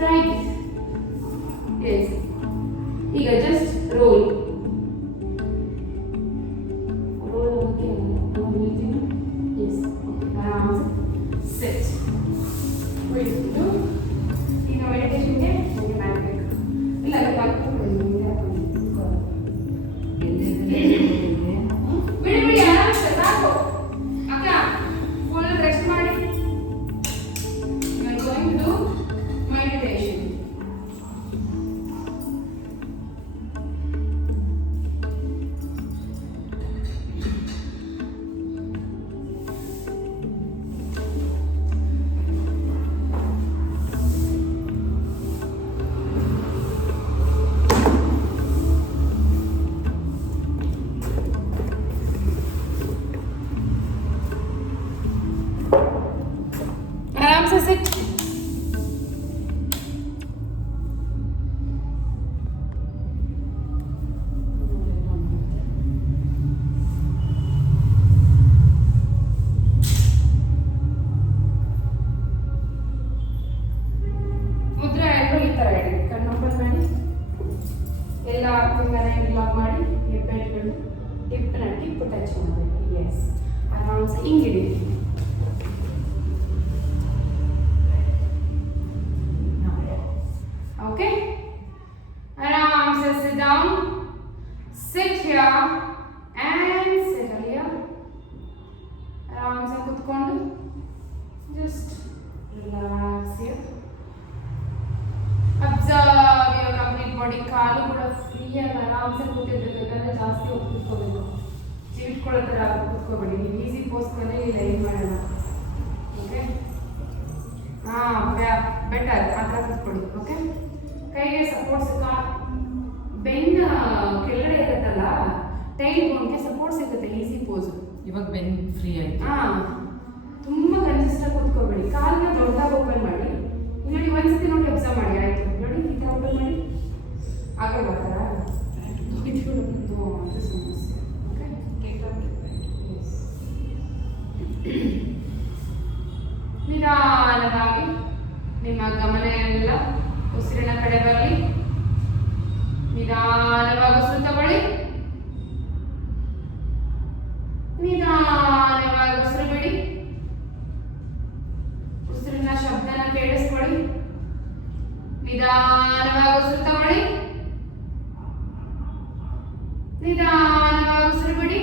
ರೈಟ್. ಎಸ್. ಈಗ ಜಸ್ಟ್ ರೋಲ್. ಹೇಳ್ತೀನಿ. ಎಸ್, ಓಕೆ, ಆರಾಮ್ಸೆ ಸೆಟ್. ಬಿಟ್ಟು ಈಗ ಮೆಡಿಟೇಷನ್ಗೆ ನನಗೆ ಮ್ಯಾಟ್ ಬೇಕು. ಇಲ್ಲ ಅದು ಬಿಡಿ ಬಿಡಿ, ಆರಾಮ್ಸೆ ಸಾಕು. ಅಕ್ಕ ಫುಲ್ ರೆಸ್ಟ್ ಮಾಡಿ. You are going to meditation. आराम से सिट. ಮುದ್ರೆ ಎಲ್ಲರೂ ಈ ತರ ಇಡಿ. ಕಣ್ಣು ಓಪನ್ ಮಾಡಿ, ಎಲ್ಲ ಫಿಂಗರ್ ಲಾಕ್ ಮಾಡಿ, ಹೆಬ್ಬೆ ಇಟ್ಕೊಂಡು ಟಿಪ್ ಟಚ್ ಮಾಡಬೇಕು. ಎಸ್, ಆರಾಮ್ಸೆ ಹಿಂಗಿಡಿ. Okay, आराम से sit down, sit here and settle here. आराम से कुत्कोंडु just relax here. Observe your complete body. ಕಾಲು ಕೂಡ ಫ್ರೀ ಆಗಿ ಆರಾಮ್ से ಕೂತಿರ್ಬೇಕು. ಯಾಕಂದ್ರೆ ಜಾಸ್ತಿ ಹೊತ್ತು ಕೂತ್ಕೋಬೇಕು, ಚಿಟ್ಕೊಳ್ಳೋ ಥರ ಕೂತ್ಕೋಬೇಡಿ. ನೀವು ಈಸಿ ಪೋಸ್ಟ್ಕೊಂಡೆ ಇಲ್ಲ ಏನು ಮಾಡೋಣ. ಓಕೆ, ಹಾಂ, ಬೆಟರ್ ಆ ಥರ ಕೂತ್ಕೊಳ್ಳಿ. ಓಕೆ, ಕೈಗೆ ಸಪೋರ್ಟ್ ಬೆನ್ನ ಕೆಳಗಡೆ ಇರುತ್ತಲ್ಲ, ಟೈಲ್ ಬೋನ್ಗೆ ಸಪೋರ್ಟ್ ಸಿಗುತ್ತೆ. Easy pose. ಇವಾಗ ಬೆನ್ ಫ್ರೀ ಆಯ್ತು. ಹಾಂ, ತುಂಬ ಕನ್ಸಿಸ್ಟಾಗಿ ಕೂತ್ಕೋಬೇಡಿ. ಕಾಲನ್ನ ದೊಡ್ಡದಾಗಿ ಓಪನ್ ಮಾಡಿ. ನೋಡಿ, ಒಂದ್ಸತಿ ನೋಡಿ ಅಬ್ಸರ್ವ್ ಮಾಡಿ. ಆಯಿತು, ನೋಡಿ ಈ ಥರ ಓಪನ್ ಮಾಡಿ. ಆಗಲ್ಲ ಆ ಥರ. ಅದು ಸಮಸ್ಯೆ. ಓಕೆ, ನಿಧಾನವಾಗಿ ನಿಮ್ಮ ಗಮನ ಎಲ್ಲ ಉಸಿರಿನ ಕಡೆ ಬರಲಿ. ನಿಧಾನವಾಗಿ ಉಸಿರು ತಗೊಳ್ಳಿ, ನಿಧಾನವಾಗಿ ಉಸಿರು ಬಿಡಿ. ಉಸಿರಿನ ಶಬ್ದನ ಕೇಳಿಸ್ಕೊಳ್ಳಿ. ನಿಧಾನವಾಗಿ ಉಸಿರು ತಗೊಳ್ಳಿ, ನಿಧಾನವಾಗಿ ಉಸಿರು ಬಿಡಿ.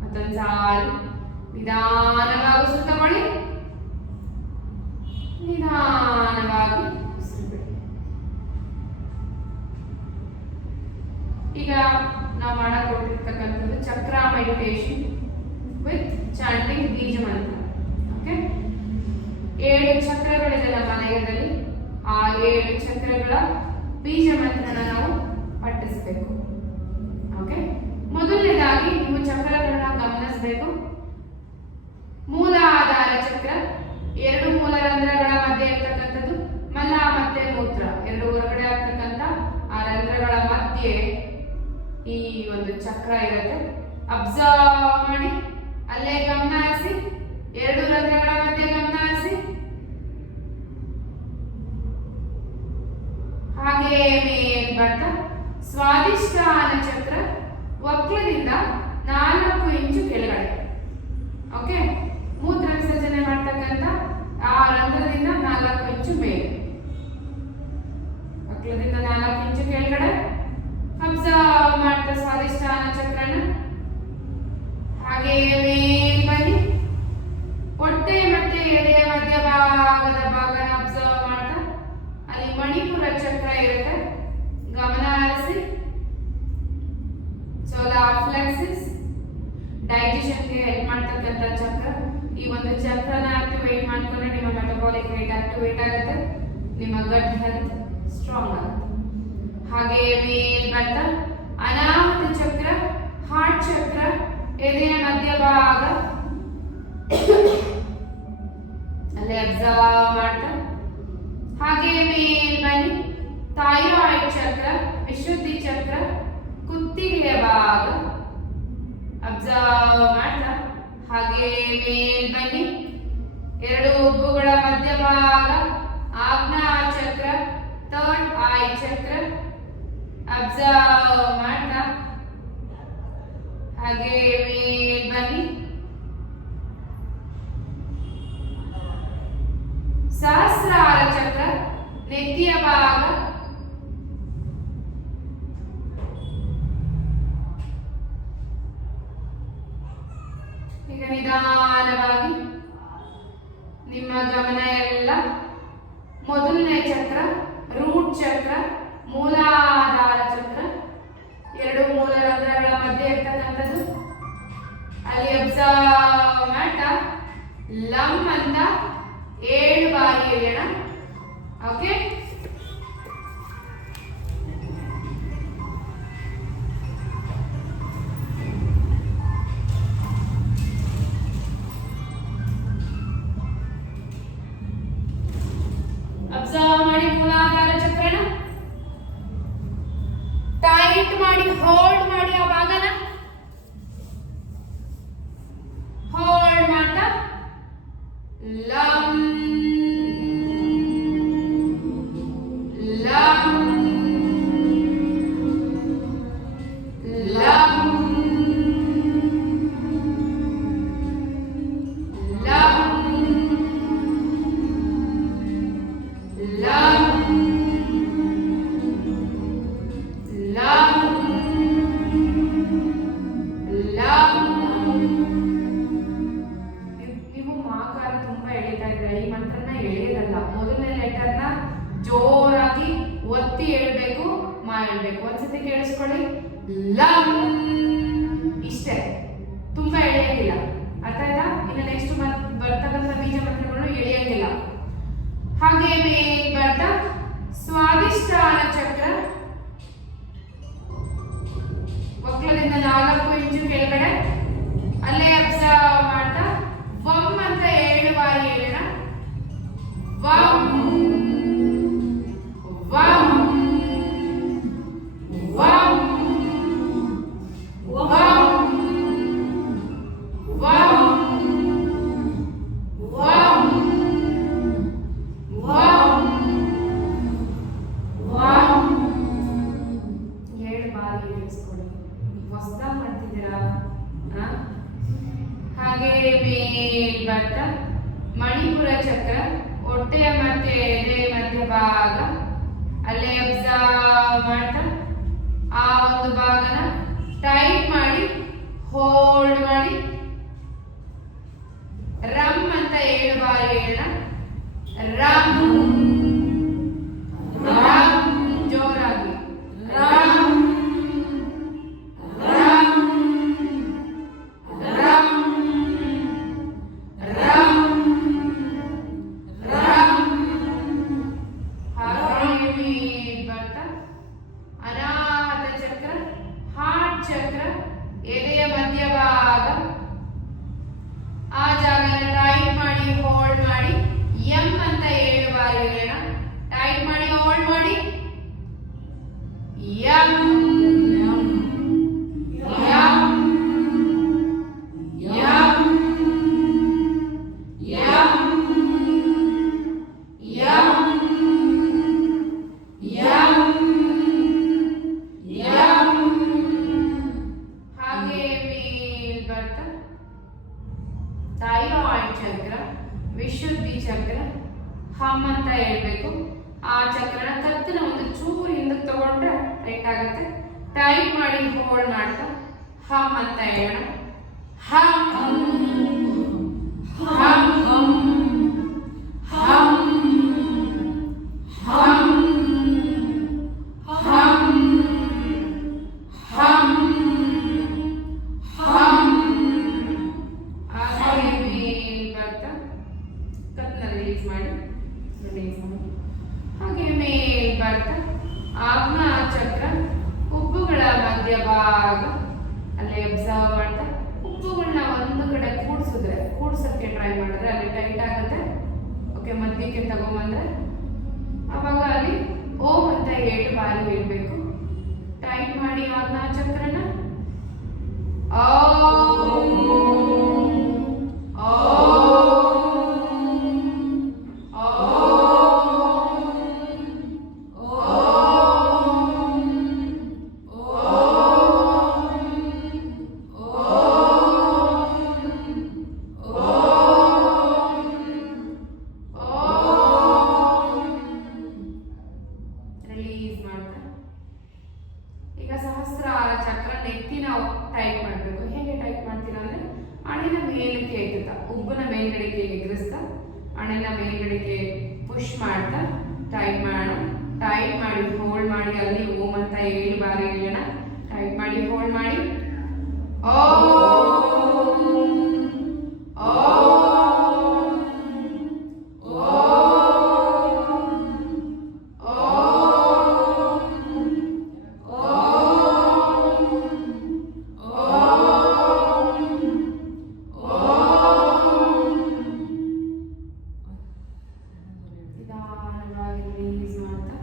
ಮತ್ತೊಂದು ಸಾರಿ ನಿಧಾನವಾಗಿ ಉಸಿರು ತಗೊಳ್ಳಿ, ನಿಧಾನವಾಗಿ ಉಸಿರು ಬಿಡಿ. ಈಗ ನಾವು ಮಾಡಕೊಟ್ಟಿರ್ತಕ್ಕಂಥದ್ದು ಚಕ್ರ ಮೆಡಿಟೇಷನ್ ವಿತ್ ಚಾಂಟಿಂಗ್ ಬೀಜ ಮಂತ್ರ. ಓಕೆ, 7 ಚಕ್ರಗಳಿದೆ ನಮ್ಮ ದೇಹದಲ್ಲಿ. ಆ 7 ಚಕ್ರಗಳ ಬೀಜ ಮಂತ್ರನ ನಾವು ಪಠಿಸಬೇಕು. ಓಕೆ, ಮೊದಲನೇದಾಗಿ ನೀವು ಚಕ್ರಗಳನ್ನ ಗಮನಿಸಬೇಕು. ಮೂಲಾಧಾರ ಚಕ್ರ, 2 ಮೂಲ ರಂಧ್ರಗಳ ಮಧ್ಯೆ ಇರ್ತಕ್ಕಂಥದ್ದು. ಮಲ ಮತ್ತೆ ಮೂತ್ರ 2 ಹೊರಗಡೆ ಆಗ್ತಕ್ಕಂಥ ಆ ರಂಧ್ರಗಳ ಮಧ್ಯೆ ಈ ಒಂದು ಚಕ್ರ ಇರುತ್ತೆ. ಅಬ್ಸರ್ವ್ ಮಾಡಿ, ಅಲ್ಲೇ ಗಮನ ಹರಿಸಿ. 2 ರಂಧ್ರಗಳ ಮಧ್ಯೆ ಗಮನ ಹರಿಸಿ. ಹಾಗೆ ಮೇಲ್ ಬರ್ತಾ ಸ್ವಾದಿಷ್ಠಾನ ಚಕ್ರ ವಕ್ರದಿಂದ 4 ಇಂಚು ಕೆಳಗಡೆ. ಓಕೆ, ಮೂತ್ರ ವಿಸರ್ಜನೆ ಮಾಡ್ತಕ್ಕಂಥ ಆ ರಂಧ್ರದಿಂದ 4 ಇಂಚು ಮೇಲೆ, ವಕ್ರದಿಂದ 4 ಇಂಚು ಕೆಳಗಡೆ. ಅಬ್ಸರ್ವ್ ಮಾಡ್ತಾ ಸ್ವಾದಿಷ್ಠಾನ ಚಕ್ರನ. ಹಾಗೆ ಮೇಲ್ ಬನ್ನಿ. ಹೊಟ್ಟೆ ಮತ್ತೆ ಎದೆಯ ಮಧ್ಯಭಾಗದ ಭಾಗನ ಅಬ್ಸರ್ವ್ ಮಾಡ್ತಾ ಅಲ್ಲಿ ಮಣಿಪುರ ಚಕ್ರ ಇರುತ್ತೆ. ಗಮನ ಹರಿಸಿ. ಸೋಲಾರ್ ಫ್ಲೆಕ್ಸಿಸ್ ಡೈಜೆಷನ್ಗೆ ಹೆಲ್ಪ್ ಮಾಡ್ತಕ್ಕಂಥ ಚಕ್ರ. ಈ ಒಂದು ಚಕ್ರನ ಆಕ್ಟಿವೇಟ್ ಮಾಡ್ಕೊಂಡ್ರೆ ನಿಮ್ಮ ಮೆಟಬಾಲಿಕ್ ರೇಟ್ ಆಕ್ಟಿವೇಟ್ ಆಗುತ್ತೆ, ನಿಮ್ಮ ಗಟ್ ಹೆಲ್ತ್ ಸ್ಟ್ರಾಂಗ್ ಆಗುತ್ತೆ. ಹಾಗೆ ಮೇಲ್ ಬರ್ತಾ ಅನಾಹತ ಚಕ್ರ, ಹಾರ್ಟ್ ಚಕ್ರ, ಎದೆಯ ಮಧ್ಯಭಾಗ ಅಲ್ಲೇ ಅಬ್ಸರ್ವ್ ಮಾಡ್ತಾ. ಹಾಗೆ ಮೇಲ್ ಬನ್ನಿ. ಥೈರಾಯ್ಡ್ ಚಕ್ರ, ವಿಶುದ್ಧಿ ಚಕ್ರ, ಕುತ್ತಿಗೆಯ ಭಾಗ ಅಬ್ಸರ್ವ್ ಮಾಡ್ತಾ. ಹಾಗೆ ಮೇಲ್ ಬನ್ನಿ. 2 ಉಬ್ಬುಗಳ ಮಧ್ಯಭಾಗ ಆಗ್ನೇಯ ಚಕ್ರ, ಥರ್ಡ್ ಐ ಚಕ್ರ ಅಬ್ಸರ್ವ್ ಮಾಡ್ತಾ. ಹಾಗೆ ಈಗ ನಿಧಾನವಾಗಿ ನಿಮ್ಮ ಗಮನ ಎಲ್ಲ ಮೊದಲನೇ ಚಕ್ರ ರೂಟ್ ಚಕ್ರ, ಮೂಲಾಧಾರ ಚಕ್ರ, ಎರಡು ಮೂಲರಂಧ್ರಗಳ ಮಧ್ಯೆ ಇರ್ತಕ್ಕಂಥದ್ದು. ಅಲ್ಲಿ ಅಬ್ಸರ್ವ್ ಮಾಡ್ತಾ ಲಮ್ ಅಂತ 7 ಬಾರಿ ಎಳೆಯೋಣ. ಓಕೆ, ಅಬ್ಸರ್ವ್ ಮಾಡಿ ಮೂಲಾಧಾರ ಚಕ್ರನ ಟೈಟ್ ಮಾಡಿ ಹೋಲ್ಡ್ ಮಾಡಿ ಆ ಭಾಗನ ಹೋಲ್ಡ್ ಮಾಡ್ತಾ ಲಮ್ ಲಮ್ ಲಮ್ ನೀವು ಮಾಕಾರ ತುಂಬಾ ಎಳಿತಾ ಇದ್ರೆ ಈ ಮಂತ್ರನ ಎಳೆಯೋದಲ್ಲ. ಮೊದಲನೇ ಲೆಟರ್ನ ಜೋರಾಗಿ ಒತ್ತಿ ಹೇಳ್ಬೇಕು, ಹೇಳ್ಬೇಕು. ಒಂದ್ಸತಿ ಕೇಳಿಸ್ಕೊಳ್ಳಿ, ಲಮ್. ಇಷ್ಟೇ, ತುಂಬಾ ಎಳೆಯಂಗಿಲ್ಲ. ಅರ್ಥ ಆಯ್ತಾ? ಇನ್ನು ನೆಕ್ಸ್ಟ್ ಬರ್ತಕ್ಕಂಥ ಬೀಜ ಮಂತ್ರಗಳು ಎಳೆಯಂಗಿಲ್ಲ. ಹಾಗೆ ಮೇಲ್ ಬರ್ತಾ ಸ್ವಾದಿಷ್ಠಾನ ಚಕ್ರ, ಒಕ್ಕಲದಿಂದ 4 ಇಂಚು ಕೆಳಗಡೆ, ಅಲ್ಲೇ ಅಬ್ಸರ್ವ್ ಮಾಡ್ತಾ ವಮ್ ಅಂತ 7 ಬಾರಿ ಹೇಳೋಣ. Worm worm worm worm worm worm worm worm 7 ಬಾರಿ ಹೇಳಿಸ್ಕೊಳ್ಳಿ. ಹೊಸದಾಗಿ ಮಾಡ್ತಿದ್ದೀರಾ? ಹಾಗೆ ಮೇಲ್ ಬರ್ತಾ ಮಣಿಪುರ ಚಕ್ರ, ಹೊಟ್ಟೆಯ ಮತ್ತೆ ಎದೆ ಮಧ್ಯಭಾಗ, ಅಲ್ಲೇ ಅಬ್ಸರ್ವ್ ಮಾಡ್ತಾ ಆ ಒಂದು ಭಾಗನ ಟೈಟ್ ಮಾಡಿ ಹೋಲ್ಡ್ ಮಾಡಿ ರಮ್ ಅಂತ 7 ಬಾರಿ ಹೇಳೋಣ. ರಮ್ ರಮ್, ಜೋರಾಗಿ rum rum rum rum rum. ಹಾಗೆ ಬರ್ತಾ ಅನಾಹತ ಚಕ್ರ, ಹಾರ್ಟ್ ಚಕ್ರ, ಎದೆಯ ಮಧ್ಯಭಾಗ, ಆ ಜಾಗನ ಟೈಟ್ ಮಾಡಿ ಹೋಲ್ಡ್ ಮಾಡಿ ಎಂ ಅಂತ 7 ಬಾರಿ ಹೇಳೋಣ. ಟೈಟ್ ಮಾಡಿ ಹೋಲ್ಡ್ ಮಾಡಿ M M M M M M M. ಹಾಗೆ ಮೇಲ್ ಬರ್ತಾ ಥೈರಾಯ್ಡ್ ಚಕ್ರ, ವಿಶುದ್ಧಿ ಚಕ್ರ, ಹಮ್ ಅಂತ ಹೇಳ್ಬೇಕು. ಆ ಚಕ್ರನ ಕತ್ತಿನ ಒಂದು ಚೂರು ಹಿಂದಕ್ಕೆ ತಗೊಂಡ್ರೆ ಟೈಟ್ ಆಗುತ್ತೆ. ಟೈಟ್ ಮಾಡಿ ಹೋಲ್ಡ್ ಮಾಡ್ತಾ ಹಮ್ ಅಂತ ಹೇಳೋಣ. ಹಮ್ ಹಮ್ ಹಮ್ ಹಮ್ ಹಮ್ ಹಮ್ ಹಮ್ ಹಮ್. ಹಾಗೆ ಮೇಲ್ ಬರ್ತಾ ಕತ್ತನ್ನ ರಿಲೀಸ್ ಮಾಡಿ ಹಾಗೆ ಮೇಲ್ ಬರ್ತಾ ಆಗ್ನಾ ಚಕ್ರ, ಉಬ್ಬುಗಳ ಮಧ್ಯಭಾಗ, ಅಲ್ಲೇ ಅಬ್ಸರ್ವ್ ಮಾಡ್ತಾ ಉಬ್ಬುಗಳನ್ನ ಒಂದು ಕಡೆ ಕೂಡ್ಸಕ್ಕೆ ಟ್ರೈ ಮಾಡಿದ್ರೆ ಅಲ್ಲಿ ಟೈಟ್ ಆಗುತ್ತೆ. ಓಕೆ, ಮಧ್ಯಕ್ಕೆ ತಗೊಂಬಂದ್ರೆ ಅವಾಗ ಅಲ್ಲಿ ಓಂ ಅಂತ 7 ಬಾರಿ ಹೇಳ್ಬೇಕು. ಟೈಟ್ ಮಾಡಿ ಆಗ್ನಾ ಚಕ್ರನ ಓಂ ರಿಲೀಸ್ ಮಾಡ್ತಾ ಈಗ ಸಹಸ್ರಾರ ಚಕ್ರ ಮೇಲ್ಗಡೆಗೆ ಎಗರಿಸ್ತಾ ಹಣೆನ ಮೇಲ್ಗಡೆಗೆ ಪುಷ್ ಮಾಡ್ತಾ ಟೈಟ್ ಮಾಡೋಣ. ಟೈಟ್ ಮಾಡಿ ಹೋಲ್ಡ್ ಮಾಡಿ ಅಲ್ಲಿ ಓಂ ಅಂತ 7 ಬಾರಿ ಹೇಳೋಣ. ಟೈಟ್ ಮಾಡಿ ಹೋಲ್ಡ್ ಮಾಡಿ. ಓಂ ಓಂ ನಿಧಾನವಾಗಿ ರಿಲೀಸ್ ಮಾಡ್ತಾ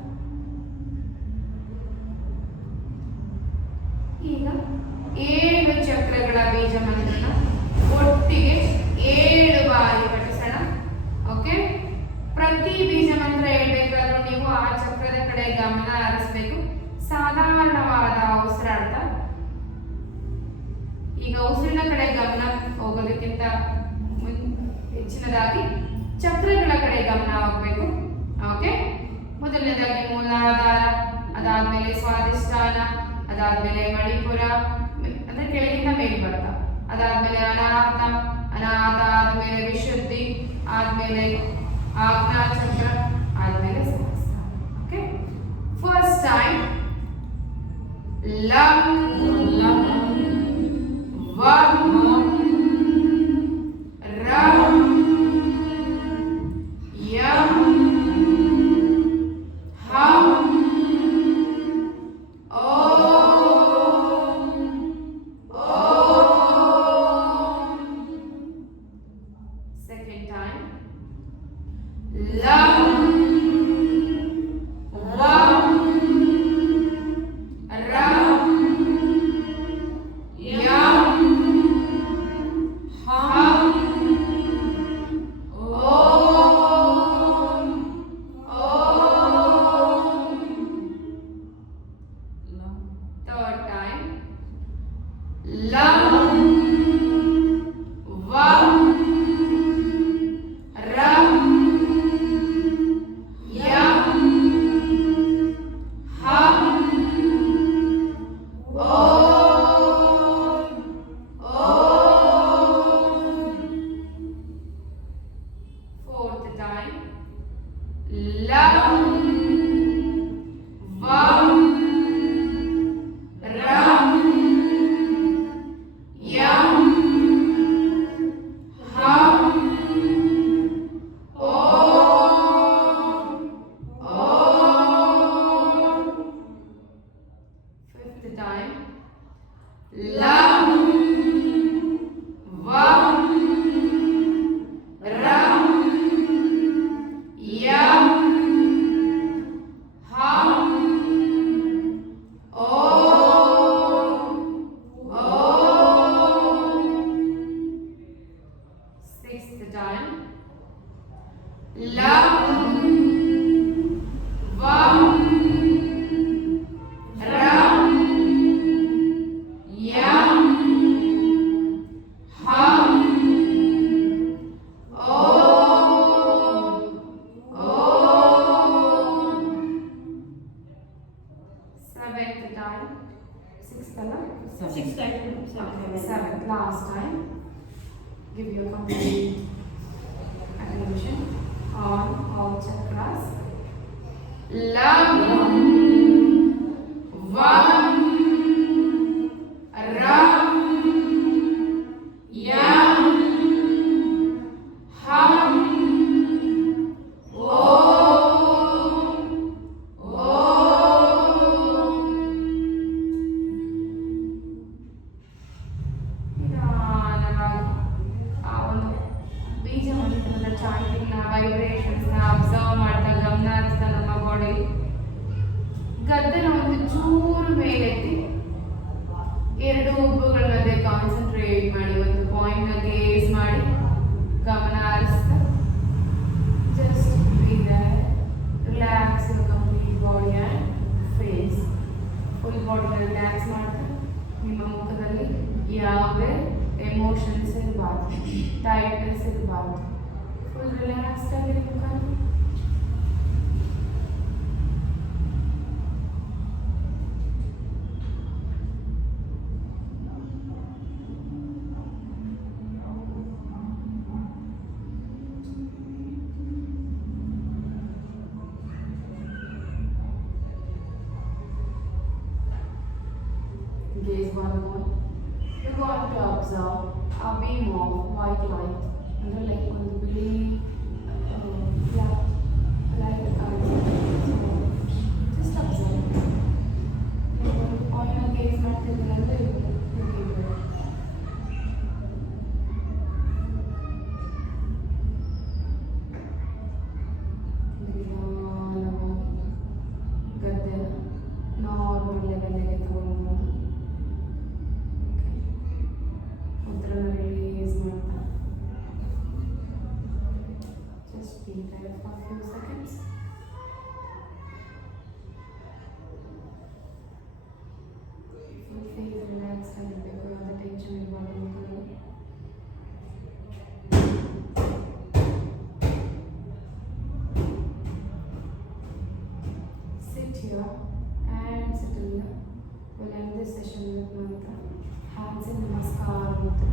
ಈಗ 7 ಚಕ್ರಗಳ ಬೀಜ ಮಂತ್ರನ ಒಟ್ಟಿಗೆ 7 ಬಾರಿ ಪಠಿಸೋಣ. ಓಕೆ, ಪ್ರತಿ ಬೀಜ ಮಂತ್ರ ಹೇಳ್ಬೇಕಾದ್ರೂ ನೀವು ಆ ಚಕ್ರದ ಕಡೆ ಗಮನ ಹರಿಸಬೇಕು. ಸಾಧಾರಣವಾದ ಉಸಿರಾಟ. ಈಗ ಉಸಿರಿನ ಕಡೆ ಗಮನ ಹೋಗೋದಕ್ಕಿಂತ ಹೆಚ್ಚಿನದಾಗಿ ಚಕ್ರಗಳ ಕಡೆ ಗಮನ ಹೋಗ್ಬೇಕು. ಓಕೆ, ಮೊದಲನೇದಾಗಿ ಮೂಲಾಧಾರ, ಅದಾದ್ಮೇಲೆ ಸ್ವಾಧಿಷ್ಠಾನ, ಅದಾದ್ಮೇಲೆ ಮಣಿಪುರ ಅಂದ್ರೆ ಕೆಳಗಿಂದ ಮೇಲೆ ಬರ್ತಾ, ಅದಾದ್ಮೇಲೆ ಅನಾಹತ, ಅನಾಹತ ಆದ್ಮೇಲೆ ವಿಶುದ್ಧಿ, ಆದ್ಮೇಲೆ ಆಜ್ಞಾ ಚಕ್ರ, ಆದ್ಮೇಲೆ ಸಹಸ್ರಾರ. ಓಕೆ, ಫಸ್ಟ್ ಟೈಮ್ ಲಂ ಲಂ ವಂ ರಂ ಯಂ ಹಂ ಓಂ ಓಂ. ಸೆಕೆಂಡ್ ಟೈಮ್ ಲಂ ವಂ ರಂ ಯಂ ಹಂ ಓಂ ಓಂ. ಥರ್ಡ್ ಟೈಮ್ ಲಂ ವಂ ರಂ ಯಂ ಹಂ ಓಂ ಓಂ. ಫೋರ್ತ್ ಟೈಮ್ ಲಂ ವಂ ರಂ ಯಂ ಹಂ ಓಂ ಓಂ. ಫಿಫ್ತ್ ಟೈಮ್ ಲಂ ವಂ ರಂ ಯಂ ಹಂ ಓಂ ಓಂ. ಸಿಕ್ಸ್ತ್ ಟೈಮ್ ಲಂ ವಂ ರಂ ಯಂ ಹಂ ಓಂ ಓಂ. ಸೆವೆಂತ್ ಟೈಮ್, ಸಿಕ್ಸ್ತ್ ಅಲ್ಲ, seventh last time. Give your complete attention on all chakras. Lam vam ram yam ham om om. ನಿಧಾನವಾಗಿ ಆ ಒಂದು ಬೀಜ ಮಂತ್ರದ ಚಾಂಟಿಂಗ್ ನ ವೈಬ್ರೇಷನ್ಸ್ ನ ಅಬ್ಸರ್ವ್ ಮಾಡ್ತಾ ಗಮನ ಹರಿಸ್ತಾ ನಮ್ಮ ಬಾಡಿ ಗದ್ದನ ಒಂದು ಚೂರು ಮೇಲೆತ್ತಿ 2 ಹುಬ್ಬುಗಳ ಮಧ್ಯೆ ಕಾನ್ಸಂಟ್ರೇಟ್ ಮಾಡಿ ಒಂದು ಪಾಯಿಂಟ್ ನ ಗೇಸ್ ಮಾಡಿ ಗಮನ ಹರಿಸ್ತಾ just breathe relax your complete body and face. Full ಬಾಡಿನ ರಿಲ್ಯಾಕ್ಸ್ ಮಾಡ್ತಾ ನಿಮ್ಮ ಮುಖದಲ್ಲಿ ಯಾವುದೇ ಎಮೋಷನ್ಸ್ ಇರಬಾರ್ದು, ಟೈಟ್ನೆಸ್ ಇರಬಾರ್ದು. ಫುಲ್ ರಿಲ್ಯಾಕ್ಸ್ಡ್ ಆಗಿರಿ ಮುಖ. to observe a beam of white light. Under like ಒಂದು ಬಿಳಿ light just observe. ನೀವು ಕಾಯಿನ್ ಗೇಸ್ ಮಾಡ್ತಿದ್ದೀರ ಅಂದ್ರೆ ಗದ್ದೆನ ನಾರ್ಮಲ್ ಲೆವೆಲ್ಗೆ ತಗೊಳ್ಬೋದು. ಉತ್ತರನ ರಿಲೀಸ್ ಮಾಡ್ತಾ just be there for few seconds. Face relax ಆಗಿರಬೇಕು, ಯಾವುದೇ ಟೆನ್ಷನ್ ಇರಬಾರ್ದು ಮುಖದಲ್ಲಿ. Sit here and settle here. We'll end this session with mantra. Hands in namaskar mudra.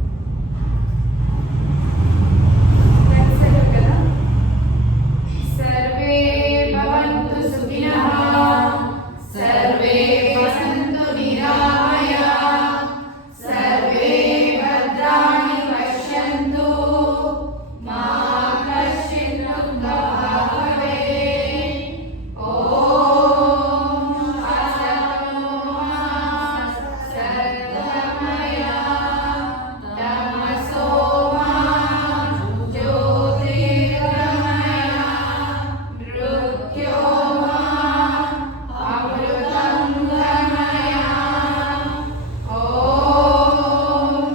Let's say together. Sarve bhavantu sukhinah. Sarve vasantu nirabhaya. Sarve bhadrani pashyantu. Ma kashchit dukkha bhavet. Om Satmaya Tamasoma Jyotirgamaya Mrutyoma Amrutam Gamaya. Om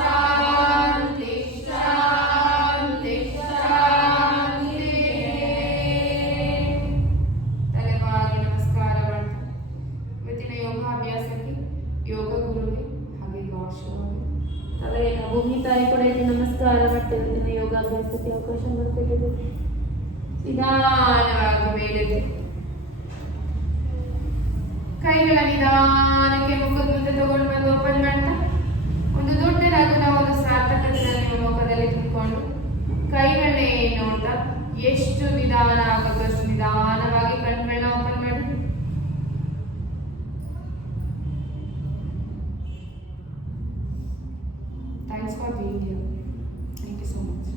Shanti Shanti Shanti. ತಲೆಬಾಗಿ ನಮಸ್ಕಾರ ಮಾಡ್ತಾ ಇವತ್ತಿನ ಯೋಗಾಭ್ಯಾಸಕ್ಕೆ ಯೋಗ ಗುರುಗೆ ಹಾಗೆ ಗಾಡ್ ಶಿವಗೆ ತಲೆಯನ್ನು ಭೂಮಿ ತಾಯಿ ಕೂಡ ಇಲ್ಲಿ ನಮಸ್ಕಾರ ಮಾಡ್ತೇವೆ. ದಿನ ಯೋಗಾಭ್ಯಾಸಕ್ಕೆ ಅವಕಾಶ ಮಾಡಿಕೊಟ್ಟಿದೆ. ನಿಧಾನವಾಗಿ ಮೇಲೆದ್ದು ಕೈಗಳ ನಿಧಾನಕ್ಕೆ ಮುಖದ ಮುಂದೆ ತಗೊಂಡು ಬಂದು ಓಪನ್ ಮಾಡ್ತಾ ಒಂದು ದೊಡ್ಡದಾಗಿ ನಾವು ಒಂದು ಸಾರ್ಥಕತೆಯನ್ನು ನಿಮ್ಮ ಮುಖದಲ್ಲಿ ತುಂಬಿಕೊಂಡು ಕೈಗಳನ್ನೇ ನೋಡ್ತಾ ಎಷ್ಟು ನಿಧಾನ ಆಗುತ್ತೋ ಅಷ್ಟು ನಿಧಾನವಾಗಿ ಕಣ್ಗಳನ್ನ ಓಪನ್ ಮಾಡಿ. Thanks for being here. Thank you so much.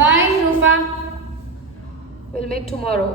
Bye, Rupa. We'll meet tomorrow.